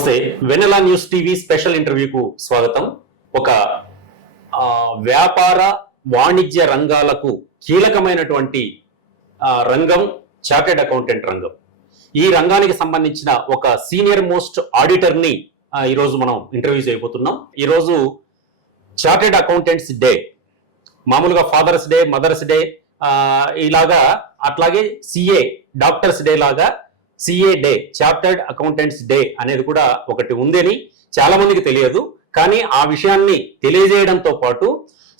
నమస్తే. వెనెలా news TV special ఇంటర్వ్యూకు స్వాగతం. ఒక వ్యాపార వాణిజ్య రంగాలకు కీలకమైనటువంటి రంగం చార్టెడ్ అకౌంటెంట్ రంగం. ఈ రంగానికి సంబంధించిన ఒక సీనియర్ మోస్ట్ ఆడిటర్ ని ఈరోజు మనం ఇంటర్వ్యూ చేయబోతున్నాం. ఈరోజు చార్టెడ్ అకౌంటెంట్స్ డే. మామూలుగా ఫాదర్స్ డే, మదర్స్ డే ఇలాగా, అట్లాగే సిఏ డాక్టర్స్ డే లాగా CA day, chartered accountants day అనేది కూడా ఒకటి ఉందని చాలా మందికి తెలియదు. కానీ ఆ విషయాన్ని తెలియజేయడంతో పాటు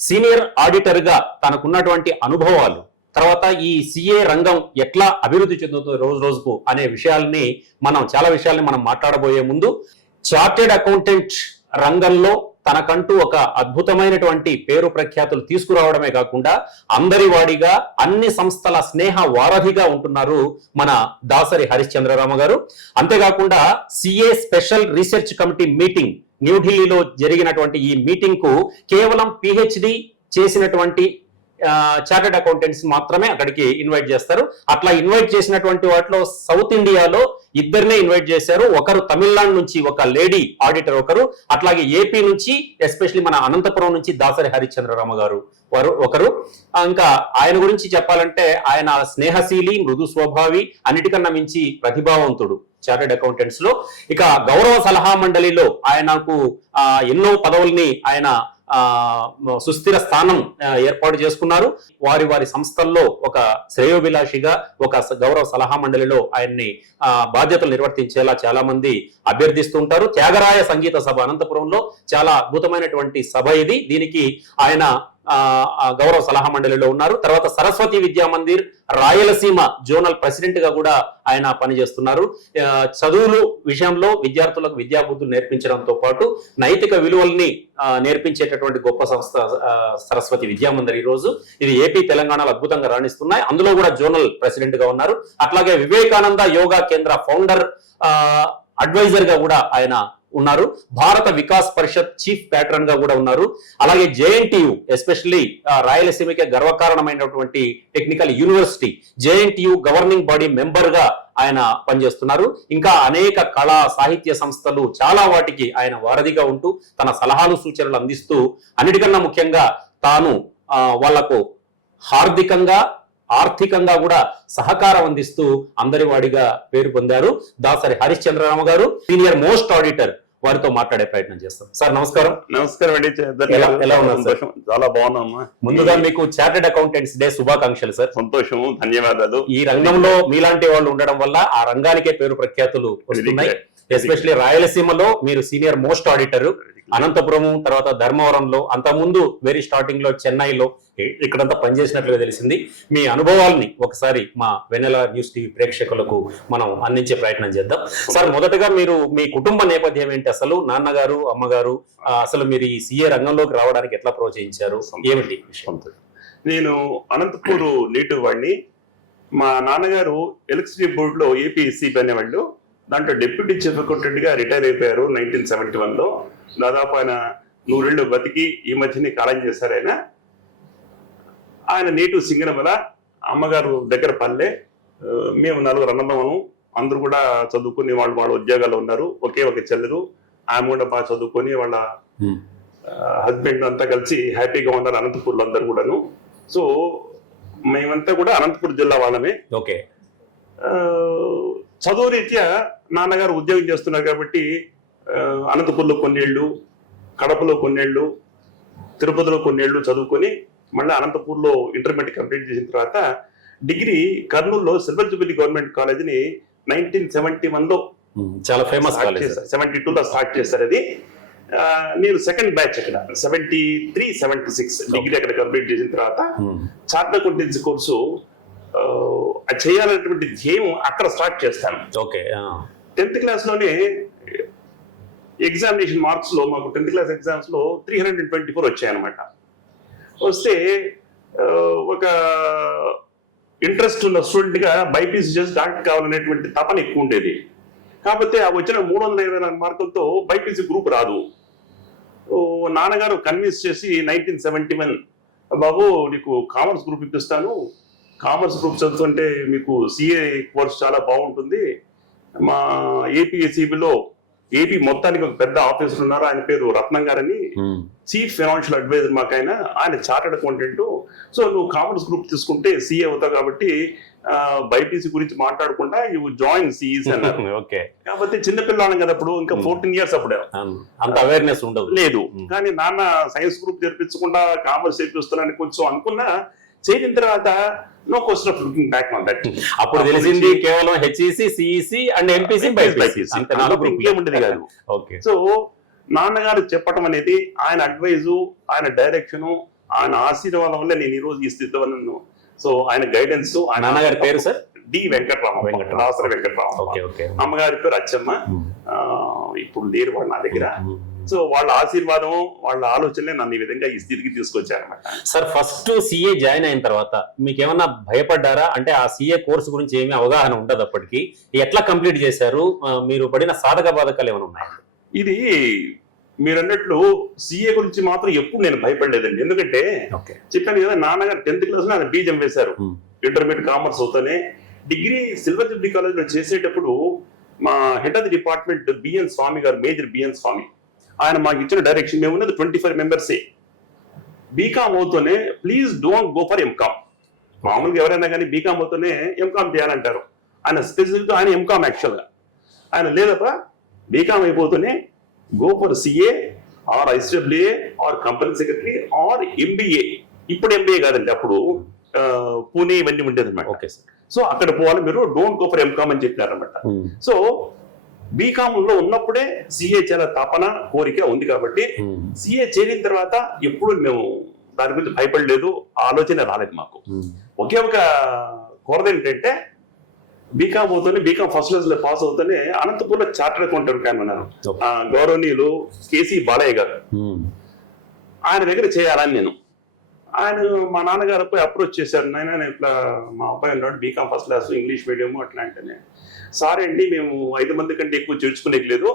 సీనియర్ ఆడిటర్ గా తనకున్నటువంటి అనుభవాలు, తర్వాత ఈ సిఏ రంగం ఎట్లా అభివృద్ధి చెందుతుంది రోజు రోజుకు అనే విషయాల్ని చాలా విషయాల్ని మనం మాట్లాడబోయే ముందు, చార్టెడ్ అకౌంటెంట్ రంగంలో తనకంటూ ఒక అద్భుతమైనటువంటి పేరు ప్రఖ్యాతులు తీసుకురావడమే కాకుండా అందరి వాడిగా అన్ని సంస్థల స్నేహ వారధిగా ఉంటున్నారు మన దాసరి హరిశ్చంద్రరామ గారు. అంతేకాకుండా CA special research committee meeting న్యూఢిల్లీలో జరిగినటువంటి ఈ మీటింగ్ కు కేవలం పిహెచ్డి చేసినటువంటి చార్టెడ్ అకౌంటెంట్స్ మాత్రమే అక్కడికి ఇన్వైట్ చేస్తారు. అట్లా ఇన్వైట్ చేసినటువంటి వాటిలో సౌత్ ఇండియాలో ఇద్దరినే ఇన్వైట్ చేశారు. ఒకరు తమిళనాడు నుంచి ఒక లేడీ ఆడిటర్ ఒకరు, అట్లాగే ఏపీ నుంచి ఎస్పెషల్లీ మన అనంతపురం నుంచి దాసరి హరిశ్చంద్రరామ గారు ఒకరు. ఇంకా ఆయన గురించి చెప్పాలంటే ఆయన స్నేహశీలి, మృదు స్వభావి, అన్నిటికన్నా మించి ప్రతిభావంతుడు చార్టెడ్ అకౌంటెంట్స్ లో. ఇక గౌరవ సలహా మండలిలో ఆయనకు ఎన్నో పదవుల్ని ఆయన సుస్థిర స్థానం ఏర్పాటు చేసుకున్నారు. వారి వారి సంస్థల్లో ఒక శ్రేయోభిలాషిగా ఒక గౌరవ సలహా మండలిలో ఆయన్ని బాధ్యతలు నిర్వర్తించేలా చాలా మంది అభ్యర్థిస్తుంటారు. త్యాగరాయ సంగీత సభ అనంతపురంలో చాలా అద్భుతమైనటువంటి సభ ఇది. దీనికి ఆయన గౌరవ సలహా మండలిలో ఉన్నారు. తర్వాత సరస్వతి విద్యా మందిర్ రాయలసీమ జోనల్ ప్రెసిడెంట్ గా కూడా ఆయన పనిచేస్తున్నారు. చదువులు విషయంలో విద్యార్థులకు విద్యాబుద్ధులు నేర్పించడంతో పాటు నైతిక విలువల్ని నేర్పించేటటువంటి గొప్ప సంస్థ సరస్వతి విద్యా మందిర్. ఈ రోజు ఇది ఏపీ, తెలంగాణలో అద్భుతంగా రాణిస్తున్నాయి. అందులో కూడా జోనల్ ప్రెసిడెంట్ గా ఉన్నారు. అట్లాగే వివేకానంద యోగా కేంద్ర ఫౌండర్ అడ్వైజర్ గా కూడా ఆయన ఉన్నారు. భారత వికాస్ పరిషత్ చీఫ్ ప్యాట్రన్ గా కూడా ఉన్నారు. అలాగే జేఎన్టీయు, ఎస్పెషల్లీ రాయలసీమకే గర్వకారణమైనటువంటి technical university JNTU governing body member గా ఆయన పనిచేస్తున్నారు. ఇంకా అనేక కళా సాహిత్య సంస్థలు చాలా వాటికి ఆయన వారధిగా ఉంటూ తన సలహాలు సూచనలు అందిస్తూ, అన్నిటికన్నా ముఖ్యంగా తాను వాళ్లకు హార్దికంగా ఆర్థికంగా కూడా సహకారం అందిస్తూ అందరి వాడిగా పేరు పొందారు దాసరి హరిశ్చంద్రరామ గారు, సీనియర్ మోస్ట్ ఆడిటర్. వారితో మాట్లాడే ప్రయత్నం చేస్తాం. సార్ నమస్కారం. నమస్కారం అండి. ఎలా ఉన్నారు సార్? చాలా బాగున్నామ్మా. ముందుగా మీకు చార్టెడ్ అకౌంటెంట్స్ డే శుభాకాంక్షలు సార్. సంతోషము, ధన్యవాదాలు. ఈ రంగంలో మీలాంటి వాళ్ళు ఉండడం వల్ల ఆ రంగానికే పేరు ప్రఖ్యాతులు వస్తున్నాయి. ఎస్పెషల్లీ రాయలసీమలో మీరు సీనియర్ మోస్ట్ ఆడిటర్, అనంతపురం, తర్వాత ధర్మవరంలో, అంతకుముందు వెరీ స్టార్టింగ్ లో చెన్నైలో ఇక్కడంతా పనిచేసినట్లుగా తెలిసింది. మీ అనుభవాల్ని ఒకసారి మా వెనెలా న్యూస్ టీవీ ప్రేక్షకులకు మనం అందించే ప్రయత్నం చేద్దాం. సార్, మొదటగా మీరు మీ కుటుంబ నేపథ్యం ఏంటి? అసలు నాన్నగారు, అమ్మగారు అసలు మీరు ఈ సిఏ రంగంలోకి రావడానికి ఎట్లా ప్రోత్సహించారు, ఏమిటి? నేను అనంతపూర్ నేటివ్ వాడిని. మా నాన్నగారు ఎలక్ట్రిసిటీ బోర్డు లో ఏపీఎస్సీ అనేవాళ్ళు. దాంట్లో డిప్యూటీ చీఫ్ అకౌంటెంట్ గా రిటైర్ అయిపోయారు 1971 లో. దాదాపు ఆయన 100 ఏళ్ళు బతికి ఈ మధ్యని కాలం చేశారు. ఆయన నేటివ్ సింగనమల, అమ్మగారు దగ్గర పల్లె. మేము 4 అన్నదమ్ములు, అందరూ కూడా చదువుకుని వాళ్ళ ఉద్యోగాలు ఉన్నారు. ఒకే ఒక చెల్లెలు, ఆమె కూడా బాగా చదువుకొని వాళ్ళ హస్బెండ్ అంతా కలిసి హ్యాపీగా ఉన్నారు అనంతపూర్లో అందరు కూడాను. సో మేమంతా కూడా అనంతపూర్ జిల్లా వాళ్ళమే. ఓకే. చదువు రీత్యా నాన్నగారు ఉద్యోగం చేస్తున్నారు కాబట్టి అనంతపూర్లో కొన్నేళ్ళు, కడపలో కొన్నేళ్ళు, తిరుపతిలో కొన్నేళ్ళు చదువుకొని మళ్ళీ అనంతపూర్లో ఇంటర్మీడియట్ కంప్లీట్ చేసిన తర్వాత డిగ్రీ కర్నూలులో సిల్వర్ జూబిలీ గవర్నమెంట్ కాలేజీని 1971 లో చాలా ఫేమస్ 72 లో స్టార్ట్ చేశారు. అది నేను సెకండ్ బ్యాచ్ అక్కడ 73, 76 డిగ్రీ అక్కడ కంప్లీట్ చేసిన తర్వాత చార్టర్డ్ అకౌంటెన్సీ కోర్సు చేయాలనేటువంటి ధ్యేయం అక్కడ స్టార్ట్ చేస్తాను. ఓకే. 10th క్లాస్ లోనే ఎగ్జామినేషన్ మార్క్స్ లో మాకు 10th క్లాస్ ఎగ్జామ్స్ లో 324 వచ్చాయి అనమాట. వస్తే ఒక ఇంట్రెస్ట్ ఉన్న స్టూడెంట్ గా బైపీసీ చేసి డాక్టర్ కావాలనేటువంటి తపన ఎక్కువ ఉండేది. కాకపోతే ఆ వచ్చిన 324 మార్కులతో బైపీసీ గ్రూప్ రాదు. నాన్నగారు కన్విన్స్ చేసి 1971 బాబు నీకు కామర్స్ గ్రూప్ ఇప్పిస్తాను, కామర్స్ గ్రూప్ చదువుతుంటే మీకు సిఏ కోర్స్ చాలా బాగుంటుంది, మా ఏపీఎస్సీబీలో ఏపీ మొత్తానికి ఒక పెద్ద ఆఫీసర్ ఉన్నారు, ఆయన పేరు రత్నం గారని, చీఫ్ ఫైనాన్షియల్ అడ్వైజర్ మాకు ఆయన చార్టెడ్ అకౌంటెంట్. సో నువ్వు కామర్స్ గ్రూప్ తీసుకుంటే సీఏ అవుతావు కాబట్టి బైపీసీ గురించి మాట్లాడకుండా యూ జాయిన్ సిఈసి అన్నారు. ఓకే, కాబట్టి చిన్నపిల్లాళ్ళం కదా అప్పుడు, ఇంకా 14 years అప్పుడే అంత అవేర్నెస్ ఉండదు లేదు. కానీ నాన్న సైన్స్ గ్రూప్ చేర్పించకుండా కామర్స్ చేర్పిస్తున్నాను కొంచెం అనుకున్నా, చేరిన తర్వాత no question of looking back on that. అప్పుడు తెలిసింది కేవలం హెచ్ఈసి, సిఈసి అండ్ ఎంపీసీ, ఇంకేముండేది కాదు. ఓకే, సో నాన్నగారు చెప్పటం అనేది, ఆయన అడ్వైజు, ఆయన డైరెక్షన్, ఆయన ఆశీర్వాదం వల్ల నేను ఈ రోజు ఈ స్థితిలో ఉన్నాను. సో ఆయన గైడెన్స్. ఆయన నాన్నగారి పేరు sir D Venkatrama, okay okay. అమ్మగారి పేరు అచ్చమ్మ. ఇప్పుడు లేరు వాళ్ళు నా దగ్గర. సో వాళ్ళ ఆశీర్వాదం, వాళ్ళ ఆలోచనలే నన్ను ఈ విధంగా ఈ స్థితికి తీసుకొచ్చారన్నమాట. సార్ ఫస్ట్ సిఏ జాయిన్ అయిన తర్వాత మీకు ఏమన్నా భయపడ్డారా? అంటే ఆ సిఏ కోర్సు గురించి ఏమీ అవగాహన ఉండదు అప్పటికి, ఎట్లా కంప్లీట్ చేశారు? మీరు పడిన సాధక బాధకాలు ఏమైనా ఉన్నాయి? ఇది మీరు అన్నట్లు సిఏ గురించి మాత్రం ఎప్పుడు నేను భయపడలేదండి. ఎందుకంటే చెప్పాను కదా, నాన్నగారు 10th class లో ఆయన బీజం వేశారు. ఇంటర్మీడియట్ కామర్స్ అవుతానే డిగ్రీ సిల్వర్ జూబ్లీ కాలేజ్ లో చేసేటప్పుడు మా head of the department BN Swamy garu, major B N స్వామి, ఆయన మాకు ఇచ్చిన డైరెక్షన్, మేము ఉన్నది 25 members. బీకామ్ అవుతూనే please don't go for MCom. మామూలుగా ఎవరైనా కానీ బీకామ్ అవుతూనే ఎంకామ్ చేయాలంటారు. ఆయన స్పెసిఫిక్ ఆయన ఎంకామ్ యాక్చువల్గా ఆయన లేదప్ప, బీకామ్ అయిపోతూనే go for CA or ICWA or company secretary or MBA. ఇప్పుడు ఎంబీఏ కాదండి, అప్పుడు పూణే ఇవన్నీ ఉండేది అనమాట. Okay sir. సో అక్కడ పోవాలి మీరు, డోంట్ గో ఫర్ ఎంకామ్ అని చెప్పారనమాట. సో బీకామ్ లో ఉన్నప్పుడే సిఏ చాలా తపన, కోరిక ఉంది కాబట్టి సిఏ చేరిన తర్వాత ఎప్పుడు మేము దాని గురించి భయపడలేదు, ఆలోచన రాలేదు మాకు. ఒకే ఒక కొరత ఏంటంటే, బీకామ్ అవుతూనే, బీకామ్ ఫస్ట్ క్లాస్ లో పాస్ అవుతూనే అనంతపూర్లో చార్టర్డ్ అకౌంటెంట్ ఆయన ఉన్నారు, గౌరవనీయులు కేసీ బాలయ్య గారు. ఆయన దగ్గర చేయాలని ఆయన మా నాన్నగారు పోయి అప్రోచ్ చేశారు. నేను ఇట్లా మా అబ్బాయి ఉన్నాడు, BCom first class, English medium అట్లా అంటేనే, సారీ అండి మేము 5 మంది కంటే ఎక్కువ చేర్చుకునేది లేదు,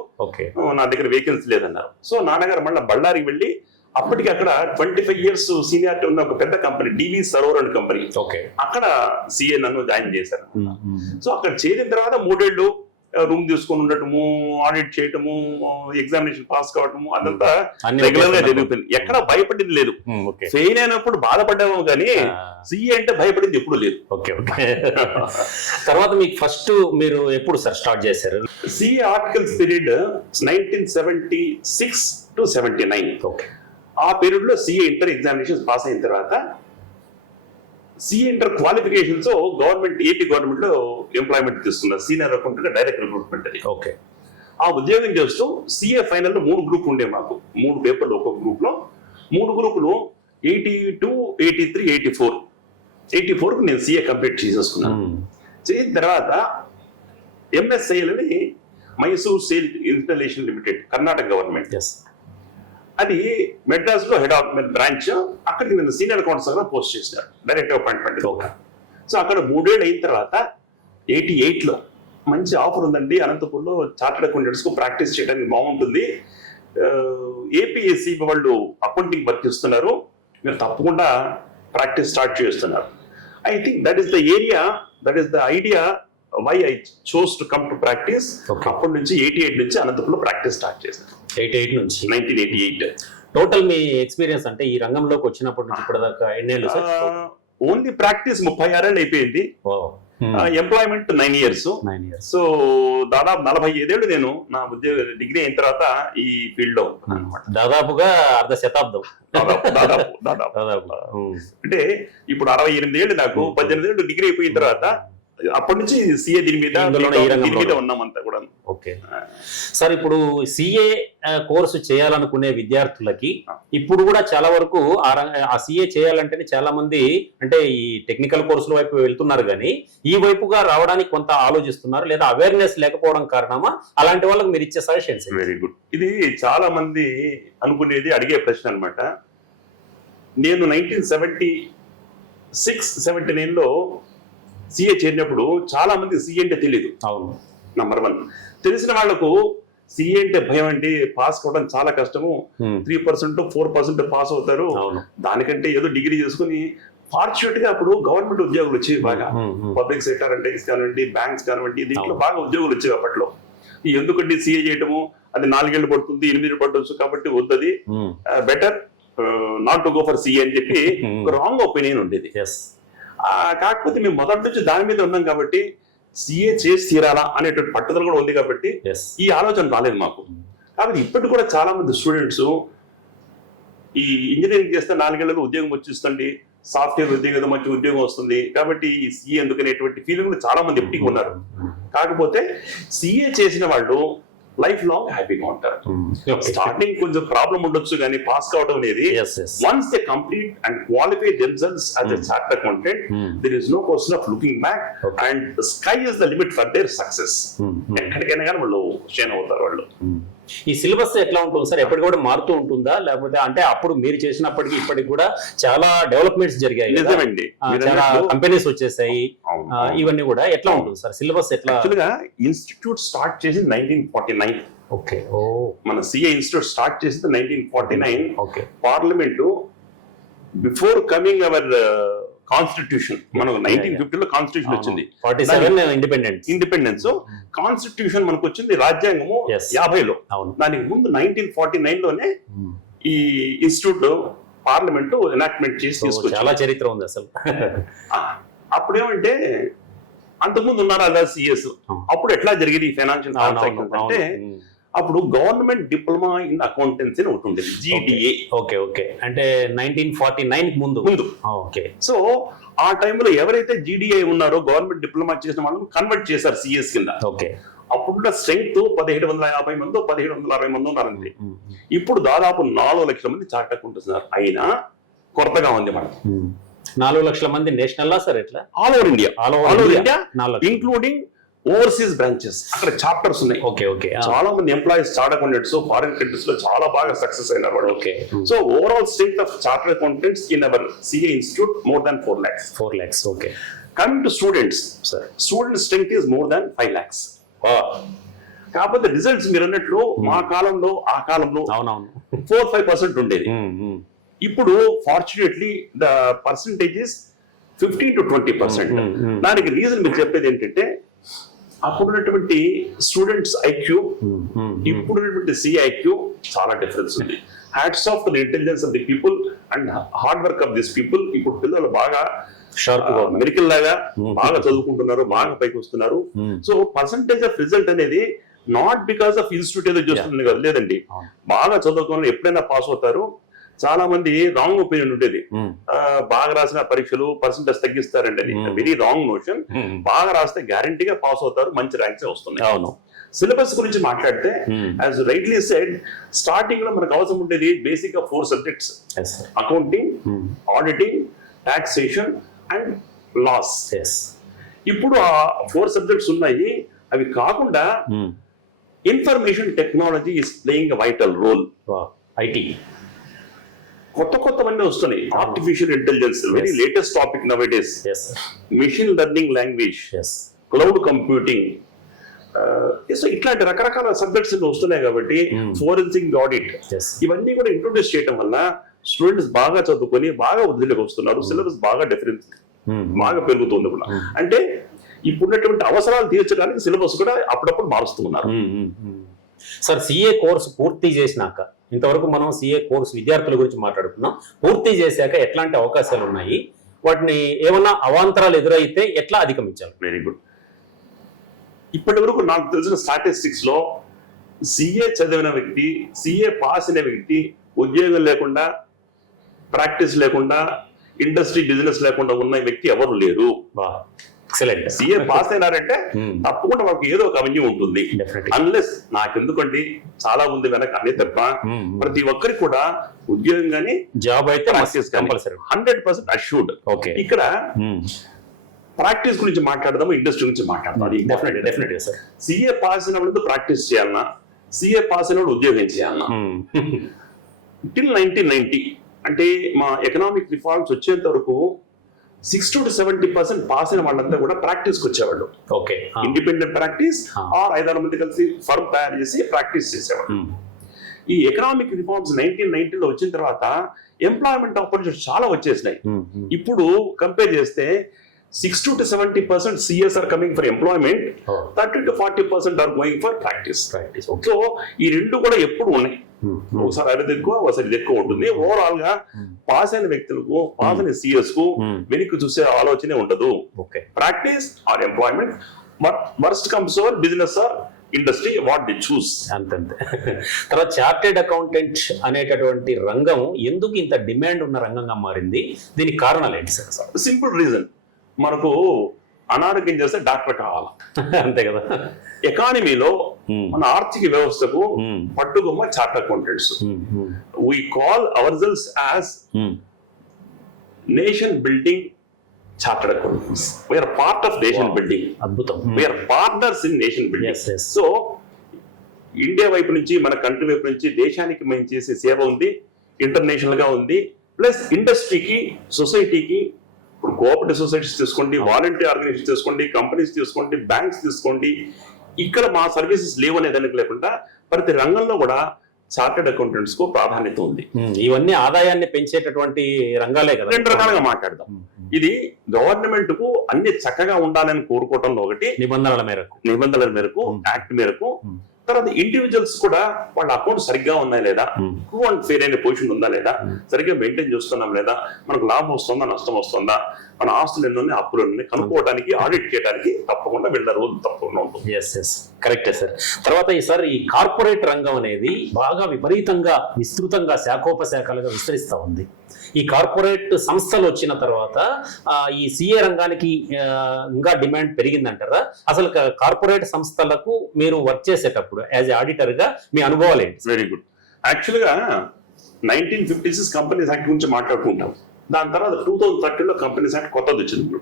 నా దగ్గర వేకెన్సీ లేదన్నారు. సో నాన్నగారు మళ్ళీ బళ్ళారికి వెళ్ళి, అప్పటికి అక్కడ 25 years సీనియారిటీ ఉన్న ఒక పెద్ద company D V Sarovar and company, అక్కడ సిఏ నన్ను జాయిన్ చేశారు. సో అక్కడ చేరిన తర్వాత 3 ఏళ్ళు రూమ్ తీసుకొని ఉండటము, ఆడిట్ చేయటము, ఎగ్జామినేషన్ పాస్ కావటము, అదంతా రెగ్యులర్ గా జరుగుతుంది. ఎక్కడ భయపడింది లేదు. ఫెయిల్ అయినప్పుడు బాధపడ్డాము కానీ సిఏ అంటే భయపడింది ఎప్పుడు లేదు. తర్వాత మీకు ఫస్ట్ మీరు ఎప్పుడు సార్ స్టార్ట్ చేశారు? CA articles period 1976 to 79. ఆ పీరియడ్ లో సిఏ ఇంటర్ ఎగ్జామినేషన్ పాస్ అయిన తర్వాత CA inter qualifications government, AP government లో ఎంప్లాయ్మెంట్ తీసుకున్నారు, సీనియర్ అకౌంటెంట్, డైరెక్ట్ రిక్రూట్మెంట్ అది. ఆ ఉద్యోగం చేస్తూ సిఏ ఫైనల్ లో 3 గ్రూపులు ఉండే మాకు, 3 పేపర్లు ఒక్కొక్క గ్రూప్ లో. 3 గ్రూపులు 82, 83, 84 నేను సిఏ కంప్లీట్ చేసేసుకున్నాను. చేసిన తర్వాత ఎంఎస్ఐఎల్ అని Mysore sale installation limited, Karnataka government, అది మెడ్రాస్ లో హెడ్ ఆఫ్ బ్రాంచ్. అక్కడికి నేను సీనియర్ అకౌంట్స్ పోస్ట్ చేశారు, డైరెక్ట్ అపాయింట్మెంట్. సో అక్కడ 3 ఏళ్ళు అయిన తర్వాత 88 లో మంచి ఆఫర్ ఉందండి, అనంతపూర్లో చార్టర్డ్ అకౌంటెంట్స్ కు ప్రాక్టీస్ చేయడానికి బాగుంటుంది, ఏపీఎస్సి వాళ్ళు అకౌంటింగ్ వర్క్ ఇస్తున్నారు, మీరు తప్పకుండా ప్రాక్టీస్ స్టార్ట్ చేస్తున్నారు. I think that is the area, that is the idea why I chose to come to practice. అప్పటి నుంచి 88 నుంచి అనంతపూర్లో ప్రాక్టీస్ స్టార్ట్ చేశాను. 88 నుంచి 1988. టోటల్ మీ ఎక్స్పీరియన్స్ అంటే ఈ రంగంలోకి వచ్చినప్పటి నుంచి ఇప్పటిదాకా ఎన్నేళ్ళు సార్? ఓన్లీ ప్రాక్టీస్ 36 ఏళ్ళు అయిపోయింది. Employment 9 years. సో దాదాపు 45 ఏళ్ళు నేను నా ఉద్యోగ డిగ్రీ అయిన తర్వాత ఈ ఫీల్డ్ లో అనమాట. దాదాపుగా అర్ధ శతాబ్దం. దాదాపు అంటే ఇప్పుడు 68 ఏళ్ళు నాకు, 18 ఏళ్ళు డిగ్రీ అయిపోయిన తర్వాత అప్పటి నుంచి సిఏ దీని మీద ఉన్నామంతా కూడా. ఓకే సార్, ఇప్పుడు సిఏ కోర్సు చేయాలనుకునే విద్యార్థులకి ఇప్పుడు కూడా చాలా వరకు ఆ సిఏ చేయాలంటేనే చాలా మంది అంటే ఈ టెక్నికల్ కోర్సుల వైపు వెళ్తున్నారు, కానీ ఈ వైపుగా రావడానికి కొంత ఆలోచిస్తున్నారు, లేదా అవేర్నెస్ లేకపోవడం కారణమా? అలాంటి వాళ్ళకి మీరు ఇచ్చే సజెషన్స్? Very good. ఇది చాలా మంది అనుకునేది, అడిగే ప్రశ్న అనమాట. నేను 1976, 79 లో సిఏ చేరినప్పుడు చాలా మంది సిఏ అంటే తెలియదు. అవును, నంబర్ 1. తెలిసిన వాళ్లకు సిఏ అంటే భయం, అంటే పాస్ కావడం చాలా కష్టము, 3%, 4% పాస్ అవుతారు, దానికంటే ఏదో డిగ్రీ చేసుకుని ఫార్చునేట్ గా అప్పుడు గవర్నమెంట్ ఉద్యోగులు వచ్చేవి బాగా, పబ్లిక్ సెక్టర్ అంటే కానివ్వండి, బ్యాంక్స్ కానివ్వండి, దీంట్లో బాగా ఉద్యోగులు వచ్చేవి అప్పట్లో. ఎందుకంటే సిఏ చేయటము, అది 4 ఏళ్ళు పడుతుంది, 8 ఏళ్ళు పట్టవచ్చు, కాబట్టి వద్దది, better not to go for CA అని చెప్పి ఒక రాంగ్ ఒపీనియన్ ఉండేది. కాకపోతే మేము మొదటి నుంచి దాని మీద ఉన్నాం కాబట్టి సిఏ చేసి తీరాలా అనేటువంటి పట్టుదల కూడా ఉంది కాబట్టి ఈ ఆలోచన రాలేదు మాకు. కాబట్టి ఇప్పటికి కూడా చాలా మంది స్టూడెంట్స్ ఈ ఇంజనీరింగ్ చేస్తే 4 ఏళ్లలో ఉద్యోగం వచ్చిస్తుంది, సాఫ్ట్వేర్ ఉద్యోగం మంచి ఉద్యోగం వస్తుంది కాబట్టి ఈ సిఏ ఎందుకనేటువంటి ఫీలింగ్ చాలా మంది ఎప్పటికీ ఉన్నారు. కాకపోతే సిఏ చేసిన వాళ్ళు లైఫ్ లాంగ్ హ్యాపీగా ఉంటారు. స్టార్టింగ్ కొంచెం ప్రాబ్లం ఉండొచ్చు కానీ పాస్ కావడం అనేది once they complete and qualify themselves as a chartered accountant, there is no question of looking back and sky is the limit for their success. ఎక్కడికైనా కానీ వాళ్ళు షైన్ అవుతారు వాళ్ళు. ఈ సిలబస్ ఎట్లా ఉంటుంది సార్? ఎప్పటికి కూడా మారుతూ ఉంటుందా, లేకపోతే అంటే అప్పుడు మీరు చేసినప్పటికీ ఇప్పటికి కూడా చాలా డెవలప్మెంట్స్ జరిగాయి, నిజమండి, చాలా కంపెనీస్ వచ్చేసాయి, ఇవన్నీ కూడా ఎట్లా ఉంటుంది సార్ సిలబస్? ఎట్లా యాక్చువల్గా ఇన్స్టిట్యూట్ స్టార్ట్ చేసి 1949. ఓకే, మన సిఏ ఇన్స్టిట్యూట్ స్టార్ట్ చేసింది 1949. Okay, parliament before coming our constitution, మనకు 1950 లో కాన్స్టిట్యూషన్ వచ్చింది, 47 ఇండిపెండెన్స్. కాన్స్టిట్యూషన్ మనకు వచ్చింది రాజ్యాంగము 50లో. దానికి ముందు 1949 లోనే ఈ ఇన్స్టిట్యూట్ పార్లమెంట్ ఎనాక్ట్మెంట్ చేసి తీసుకొచ్చి చాలా చరిత్ర ఉంది అసలు. అప్పుడేమంటే అంతకుముందు ఉన్నారు అలా సిఎస్. అప్పుడు ఎట్లా జరిగేది ఈ ఫైనాన్షియల్ ట్రాన్సాక్షన్స్ అంటే అప్పుడు గవర్నమెంట్ డిప్లొమా ఇన్ అకౌంటెన్సీ అని ఒకటి ఉండేది, GDA. ఓకే ఓకే, అంటే 1949 ముందు. ఓకే, సో ఆ టైంలో ఎవరైతే GDA ఉన్నారో గవర్నమెంట్ డిప్లొమా చేసిన వాళ్ళని కన్వర్ట్ చేశారు సిఎస్ కింద. ఓకే, అప్పుడున్న స్ట్రెంగ్త్ 1750 మందో 1760 మంది ఉన్నారండి. ఇప్పుడు దాదాపు 4 లక్షల మంది చార్ట్ అకౌంటెంట్స్ ఉన్నారు. అయినా కొరతగా ఉంది మనకి. 4 లక్షల మంది నేషనల్ సార్? ఎట్లా? All over India, India including overseas branches, అక్కడ చాప్టర్స్ ఉన్నాయి. ఓకే ఓకే, చాలా మంది employees chart accountants foreign countries లో చాలా బాగా సక్సెస్ అయినారు వాళ్ళు. Okay, so overall strength of chartered accountants in our CA institute more than 4 lakhs. 4 lakhs. Okay, coming to students, student strength is more than 5 lakhs. కాకపోతే results మీరు అన్నట్లు మా కాలంలో ఆ కాలంలో 4-5% ఉండేది. ఇప్పుడు fortunately the percentage is 15 to 20%. దానికి రీజన్ మీరు చెప్పేది ఏంటంటే అప్పుడున్నటువంటి స్టూడెంట్స్ ఐక్యూ ఇప్పుడున్నటువంటి సిఐక్యూ చాలా డిఫరెన్స్ ఉంది. Hats off the intelligence of the people and hard work of this people. ఇప్పుడు పిల్లలు బాగా మెడికల్ లాగా బాగా చదువుకుంటున్నారు, బాగా పైకి వస్తున్నారు. సో పర్సంటేజ్ ఆఫ్ రిజల్ట్ అనేది నాట్ బికాస్ ఆఫ్ ఇన్స్టిట్యూట్ ఏదో చేస్తుంది కదా, లేదండి, బాగా చదువుకోవాలి ఎప్పుడైనా పాస్ అవుతారు. చాలా మంది రాంగ్ ఒపీనియన్ ఉండేది, బాగా రాసిన పరీక్షలు పర్సంటేజ్ తగ్గిస్తారండి, అది వెరీ రాంగ్ నోషన్. బాగా రాస్తే గ్యారంటీగా పాస్ అవుతారు, మంచి ర్యాంక్స్ వస్తున్నాయి. అవును. సిలబస్ గురించి మాట్లాడితే యాజ్ రైట్లీ సెడ్, స్టార్టింగ్ లో మనకు అవసరం ఉండేది బేసిక్ గా 4 subjects: accounting, auditing, taxation and laws. ఇప్పుడు ఆ 4 subjects ఉన్నాయి. అవి కాకుండా information technology is playing a vital role. IT కొత్తవన్నీ వస్తున్నాయి. Artificial intelligence very latest topic nowadays. Machine learning language, cloud computing, so ఇట్లాంటి రకరకాల సబ్జెక్ట్స్ వస్తున్నాయి. కాబట్టి ఫోరెన్సిక్ ఆడిట్, ఇవన్నీ కూడా ఇంట్రొడ్యూస్ చేయడం వల్ల స్టూడెంట్స్ బాగా చదువుకొని బాగా వృద్ధిలోకి వస్తున్నారు. సిలబస్ బాగా డిఫరెన్స్ బాగా పెరుగుతుంది కూడా. అంటే ఇప్పుడున్నటువంటి అవసరాలు తీర్చడానికి సిలబస్ కూడా అప్పుడప్పుడు మారుస్తున్నారు. సార్, సిఏ కోర్సు పూర్తి చేసినాక, ఇంతవరకు మనం సిఏ కోర్సు విద్యార్థుల గురించి మాట్లాడుకున్నాం, పూర్తి చేశాక ఎట్లాంటి అవకాశాలు ఉన్నాయి, వాటిని ఏమన్నా అవాంతరాలు ఎదురైతే ఎట్లా అధిగమించాలి? Very good. ఇప్పటి వరకు నాకు తెలిసిన స్టాటిస్టిక్స్ లో సిఏ చదివిన వ్యక్తి, సిఏ పాస్ అయిన వ్యక్తి ఉద్యోగం లేకుండా, ప్రాక్టీస్ లేకుండా, ఇండస్ట్రీ బిజినెస్ లేకుండా ఉన్న వ్యక్తి ఎవరు లేరు. సిఏ పాస్ అయినారంటే తప్పకుండా వాళ్ళకి ఏదో ఒక అవెన్యూ ఉంటుంది. అన్లెస్ నాకెందుకండి చాలా ఉంది వెనక అనే తప్ప ప్రతి ఒక్కరికి కూడా ఉద్యోగం కానీ జాబ్ అయితే 100% అష్యూర్డ్. ఇక్కడ ప్రాక్టీస్ గురించి మాట్లాడదాము, ఇండస్ట్రీ గురించి మాట్లాడదాం. సిఏ పాస్ అయిన వాళ్ళు ప్రాక్టీస్ చేయాలన్నా, సిఏ పాస్ అయిన వాళ్ళు ఉద్యోగం చేయాలన్నా, టిల్ 1990 అంటే మా ఎకనామిక్ రిఫార్మ్స్ వచ్చేంత వరకు 60 to 70% పాస్ అయిన వాళ్ళంతా కూడా ప్రాక్టీస్ కి వచ్చేవాళ్ళు. ఇండిపెండెంట్ ప్రాక్టీస్ ఆర్ 5-6 మంది కలిసి ఫర్మ్ తయారు చేసి ప్రాక్టీస్ చేసేవాళ్ళు. ఈ ఎకనామిక్ రిఫార్మ్స్ 1990లో వచ్చిన తర్వాత ఎంప్లాయ్మెంట్ ఆపర్చునిటీస్ చాలా వచ్చేసినాయి. ఇప్పుడు కంపేర్ చేస్తే 60 to 70% CS are coming for employment, Oh. 30 to 40% are going for practice. Practice, okay. So ఈ రెండు కూడా ఎప్పుడు ఉన్నాయి, ఒకసారి అది ఎక్కువ ఒకసారి ఇది ఎక్కువ ఉంటుంది. ఓవరాల్ గా పాస్ అయిన వ్యక్తులకు, పాస్ అయిన సిఎస్ కు వెనక్కి చూసే ఆలోచనే ఉండదు. Okay. Practice or employment, but worst comes over business or industry, what they choose. అంతే. తర్వాత చార్టెడ్ అకౌంటెంట్ అనేటటువంటి రంగం ఎందుకు ఇంత డిమాండ్ ఉన్న రంగంగా మారింది? దీనికి కారణాలు ఏంటి సార్? సింపుల్ రీజన్, మనకు అనారోగ్యం చేస్తే డాక్టర్ కావాలి. అంతే కదా. ఎకానమీలో మన ఆర్థిక వ్యవస్థకు పట్టుగొమ్మ chartered accountants. We call ourselves as nation building chartered accountants. We are part of nation building. అద్భుతం. We are partners in nation building. Yes, yes. So India వైపు నుంచి, మన కంట్రీ వైపు నుంచి దేశానికి మేము చేసే సేవ ఉంది, ఇంటర్నేషనల్ గా ఉంది. ప్లస్ ఇండస్ట్రీకి, సొసైటీకి, ఇప్పుడు కోఆపరేటివ్ సొసైటీస్ తీసుకోండి, వాలంటీర్ ఆర్గనైజేషన్ తీసుకోండి, కంపెనీస్ తీసుకోండి, బ్యాంక్స్ తీసుకోండి, ఇక్కడ మా సర్వీసెస్ లేవు అనే దానికి లేకుండా ప్రతి రంగంలో కూడా చార్టెడ్ అకౌంటెంట్స్ కు ప్రాధాన్యత ఉంది. ఇవన్నీ ఆదాయాన్ని పెంచేటటువంటి రంగాలే కదా. రెండు రకాలుగా మాట్లాడదాం. ఇది గవర్నమెంట్ కు అన్ని చక్కగా ఉండాలని కోరుకోవటంలో ఒకటి, నిబంధనల మేరకు యాక్ట్ మేరకు. తర్వాత ఇండివిజువల్స్ కూడా వాళ్ళ అకౌంట్ సరిగ్గా ఉన్నాయి లేదా, ట్రూ అండ్ ఫెయిర్ అయిన పొజిషన్ ఉందా లేదా, సరిగ్గా మెయింటైన్ చేస్తున్నాం లేదా, మనకు లాభం వస్తుందా నష్టం వస్తుందా, మన ఆస్తులు ఎన్ని ఉన్నాయి, అప్పులు ఎన్ని కనుక్కోవడానికి, ఆడిట్ చేయడానికి తప్పకుండా వీళ్ళ రోజు తప్పకుండా ఉంటుంది. కరెక్టే సార్. తర్వాత ఈసారి ఈ కార్పొరేట్ రంగం అనేది బాగా విపరీతంగా విస్తృతంగా శాఖోపశాఖలుగా విస్తరిస్తూ ఉంది. ఈ కార్పొరేట్ సంస్థలు వచ్చిన తర్వాత ఈ సిఏ రంగానికి ఇంకా డిమాండ్ పెరిగిందంటారా? అసలు కార్పొరేట్ సంస్థలకు మీరు వర్క్ చేసేటప్పుడు యాజ్ ఆడిటర్ గా మీ అనుభవాలు ఏంటి? Very good. యాక్చువల్గా 1956 కంపెనీస్ యాక్ట్ గురించి మాట్లాడుకుంటాం. దాని తర్వాత 2013లో కంపెనీస్ యాక్ట్ కొత్తది వచ్చింది.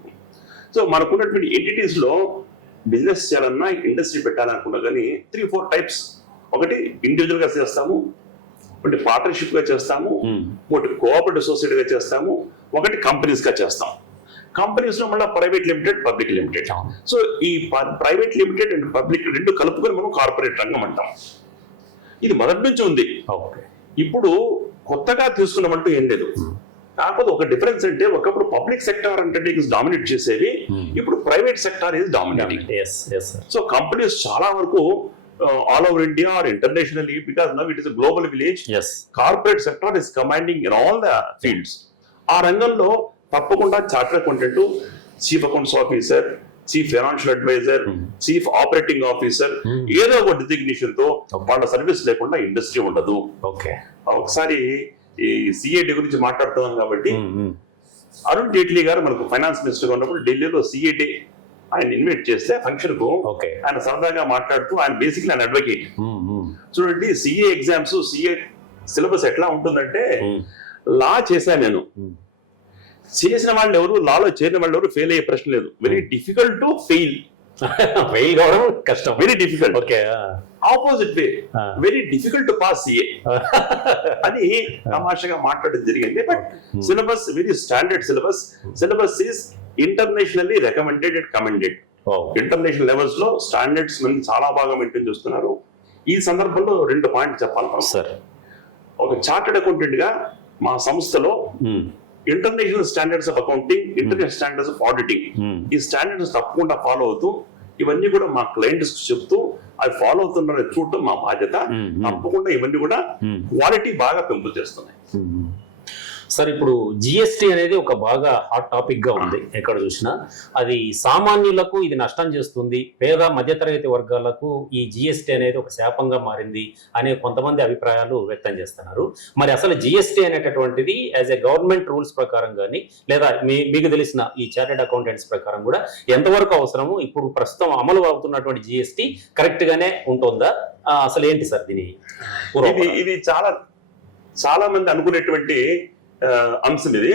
సో మనకున్నటువంటి ఎంటిటీస్ లో బిజినెస్ చేయాలన్నా, ఇండస్ట్రీ పెట్టాలనుకున్నా కానీ 3-4 టైప్స్. ఒకటి ఇండివిజువల్ గా చేస్తాము, ఒకటి పార్ట్నర్షిప్ గా చేస్తాము, ఒకటి కోఆపరేటివ్ సొసైటీగా చేస్తాము, ఒకటి కంపెనీస్ గా చేస్తాం. కంపెనీస్ లో మళ్ళీ private limited, public limited. So ఈ ప్రైవేట్ లిమిటెడ్ అండ్ పబ్లిక్ రెండు కలుపుకొని మనం కార్పొరేట్ రంగం అంటాం. ఇది మొదటి నుంచి ఉంది. ఇప్పుడు కొత్తగా తీసుకున్నామంటూ ఏం లేదు. కాకపోతే ఒక డిఫరెన్స్ అంటే, ఒకప్పుడు పబ్లిక్ సెక్టార్ అంటే డామినేట్ చేసేవి, ఇప్పుడు private sector is dominating. So companies చాలా వరకు all over India or internationally, because now it is a global village. Corporate sector is commanding in all the fields. ఆ రంగంలో తప్పకుండా chartered accountant, chief accounts officer, chief financial adviser, chief operating officer, ఏదో ఒక designation తో వాళ్ళ service లేకుండా industry ఉండదు. ఒకసారి ఈ సిఏడి గురించి మాట్లాడుతున్నాం కాబట్టి, అరుణ్ జైట్లీ గారు మనకు ఫైనాన్స్ మినిస్టర్ గా ఉన్నప్పుడు ఢిల్లీలో సిఏడి ఆయన ఇన్వైట్ చేస్తే ఫంక్షన్ కు ఆయన సరదాగా మాట్లాడుతూ, ఆయన బేసిక్లీ ఆయన అడ్వకేట్. చూడండి, సిఏ ఎగ్జామ్స్, సిఏ సిలబస్ ఎట్లా ఉంటుందంటే, లా చేశాను నేను, చేసిన వాళ్ళు ఎవరు, లాలో చేరిన వాళ్ళు ఎవరు ఫెయిల్ అయ్యే ప్రశ్న లేదు. వెరీ డిఫికల్ట్ టు ఫెయిల్ కావడం కష్టం, very difficult. Opposite way, very difficult to pass CA అని తమాషగా మాట్లాడడం జరిగింది. But syllabus very standard syllabus. Syllabus is internationally recommended and commended. International levels లో స్టాండర్డ్స్ చాలా బాగా మెయింటైన్ చేస్తున్నారు. ఈ సందర్భంలో 2 పాయింట్లు చెప్పాలి సార్. ఒక చార్టెడ్ అకౌంటెంట్ గా మా సంస్థలో international standards of accounting, international standards of auditing, ఈ స్టాండర్డ్స్ తప్పకుండా ఫాలో అవుతూ, ఇవన్నీ కూడా మా క్లయింట్స్ చెప్తూ అవి ఫాలో అవుతున్నారని చూడటం మా బాధ్యత. తప్పకుండా ఇవన్నీ కూడా క్వాలిటీ బాగా పెంపు చేస్తున్నాయి. సార్, ఇప్పుడు జిఎస్టీ అనేది ఒక బాగా హాట్ టాపిక్ గా ఉంది. ఎక్కడ చూసినా అది సామాన్యులకు ఇది నష్టం చేస్తుంది, పేద మధ్యతరగతి వర్గాలకు ఈ జిఎస్టీ అనేది ఒక శాపంగా మారింది అనే కొంతమంది అభిప్రాయాలు వ్యక్తం చేస్తున్నారు. మరి అసలు జిఎస్టీ అనేటటువంటిది యాజ్ ఎ గవర్నమెంట్ రూల్స్ ప్రకారం కానీ, లేదా మీకు తెలిసిన ఈ చార్టెడ్ అకౌంటెంట్స్ ప్రకారం కూడా ఎంతవరకు అవసరము? ఇప్పుడు ప్రస్తుతం అమలు అవుతున్నటువంటి జిఎస్టీ కరెక్ట్ గానే ఉంటుందా? అసలు ఏంటి సార్ దీని? ఇది చాలా మంది అనుకునేటువంటి అంశం. ఇది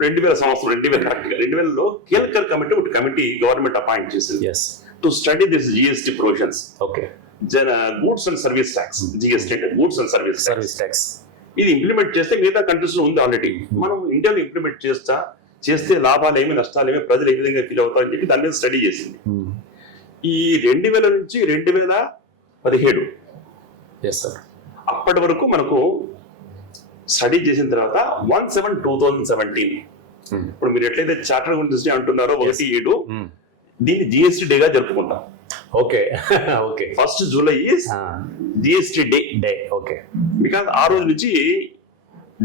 2000 సంవత్సరం, 2000లో కేల్కర్ కమిటీ ఒక కమిటీ గవర్నమెంట్ అపాయింట్ చేసింది to study this GST provisions. Goods and service tax, GST అంటే గూడ్స్ అండ్ సర్వీస్ ట్యాక్స్. ఇది ఇంప్లిమెంట్ చేస్తే మిగతా కంట్రీస్ లో ఉంది ఆల్రెడీ, మనం ఇండియాలో ఇంప్లిమెంట్ చేస్తే లాభాలు ఏమి, నష్టాలు ఏమి, ప్రజలు ఏ విధంగా ఫీల్ అవుతారని చెప్పి దాని మీద స్టడీ చేసింది. ఈ 2000 నుంచి 2017 అప్పటి వరకు మనకు స్టడీ చేసిన తర్వాత 1/7/2017 ఇప్పుడు మీరు ఎట్లయితే చార్టర్ గురించి అంటున్నారో 1/7 దీన్ని జిఎస్టీ డేగా జరుపుకుంటాం. Okay okay 1st July is GST day. Okay because ఆ రోజు నుంచి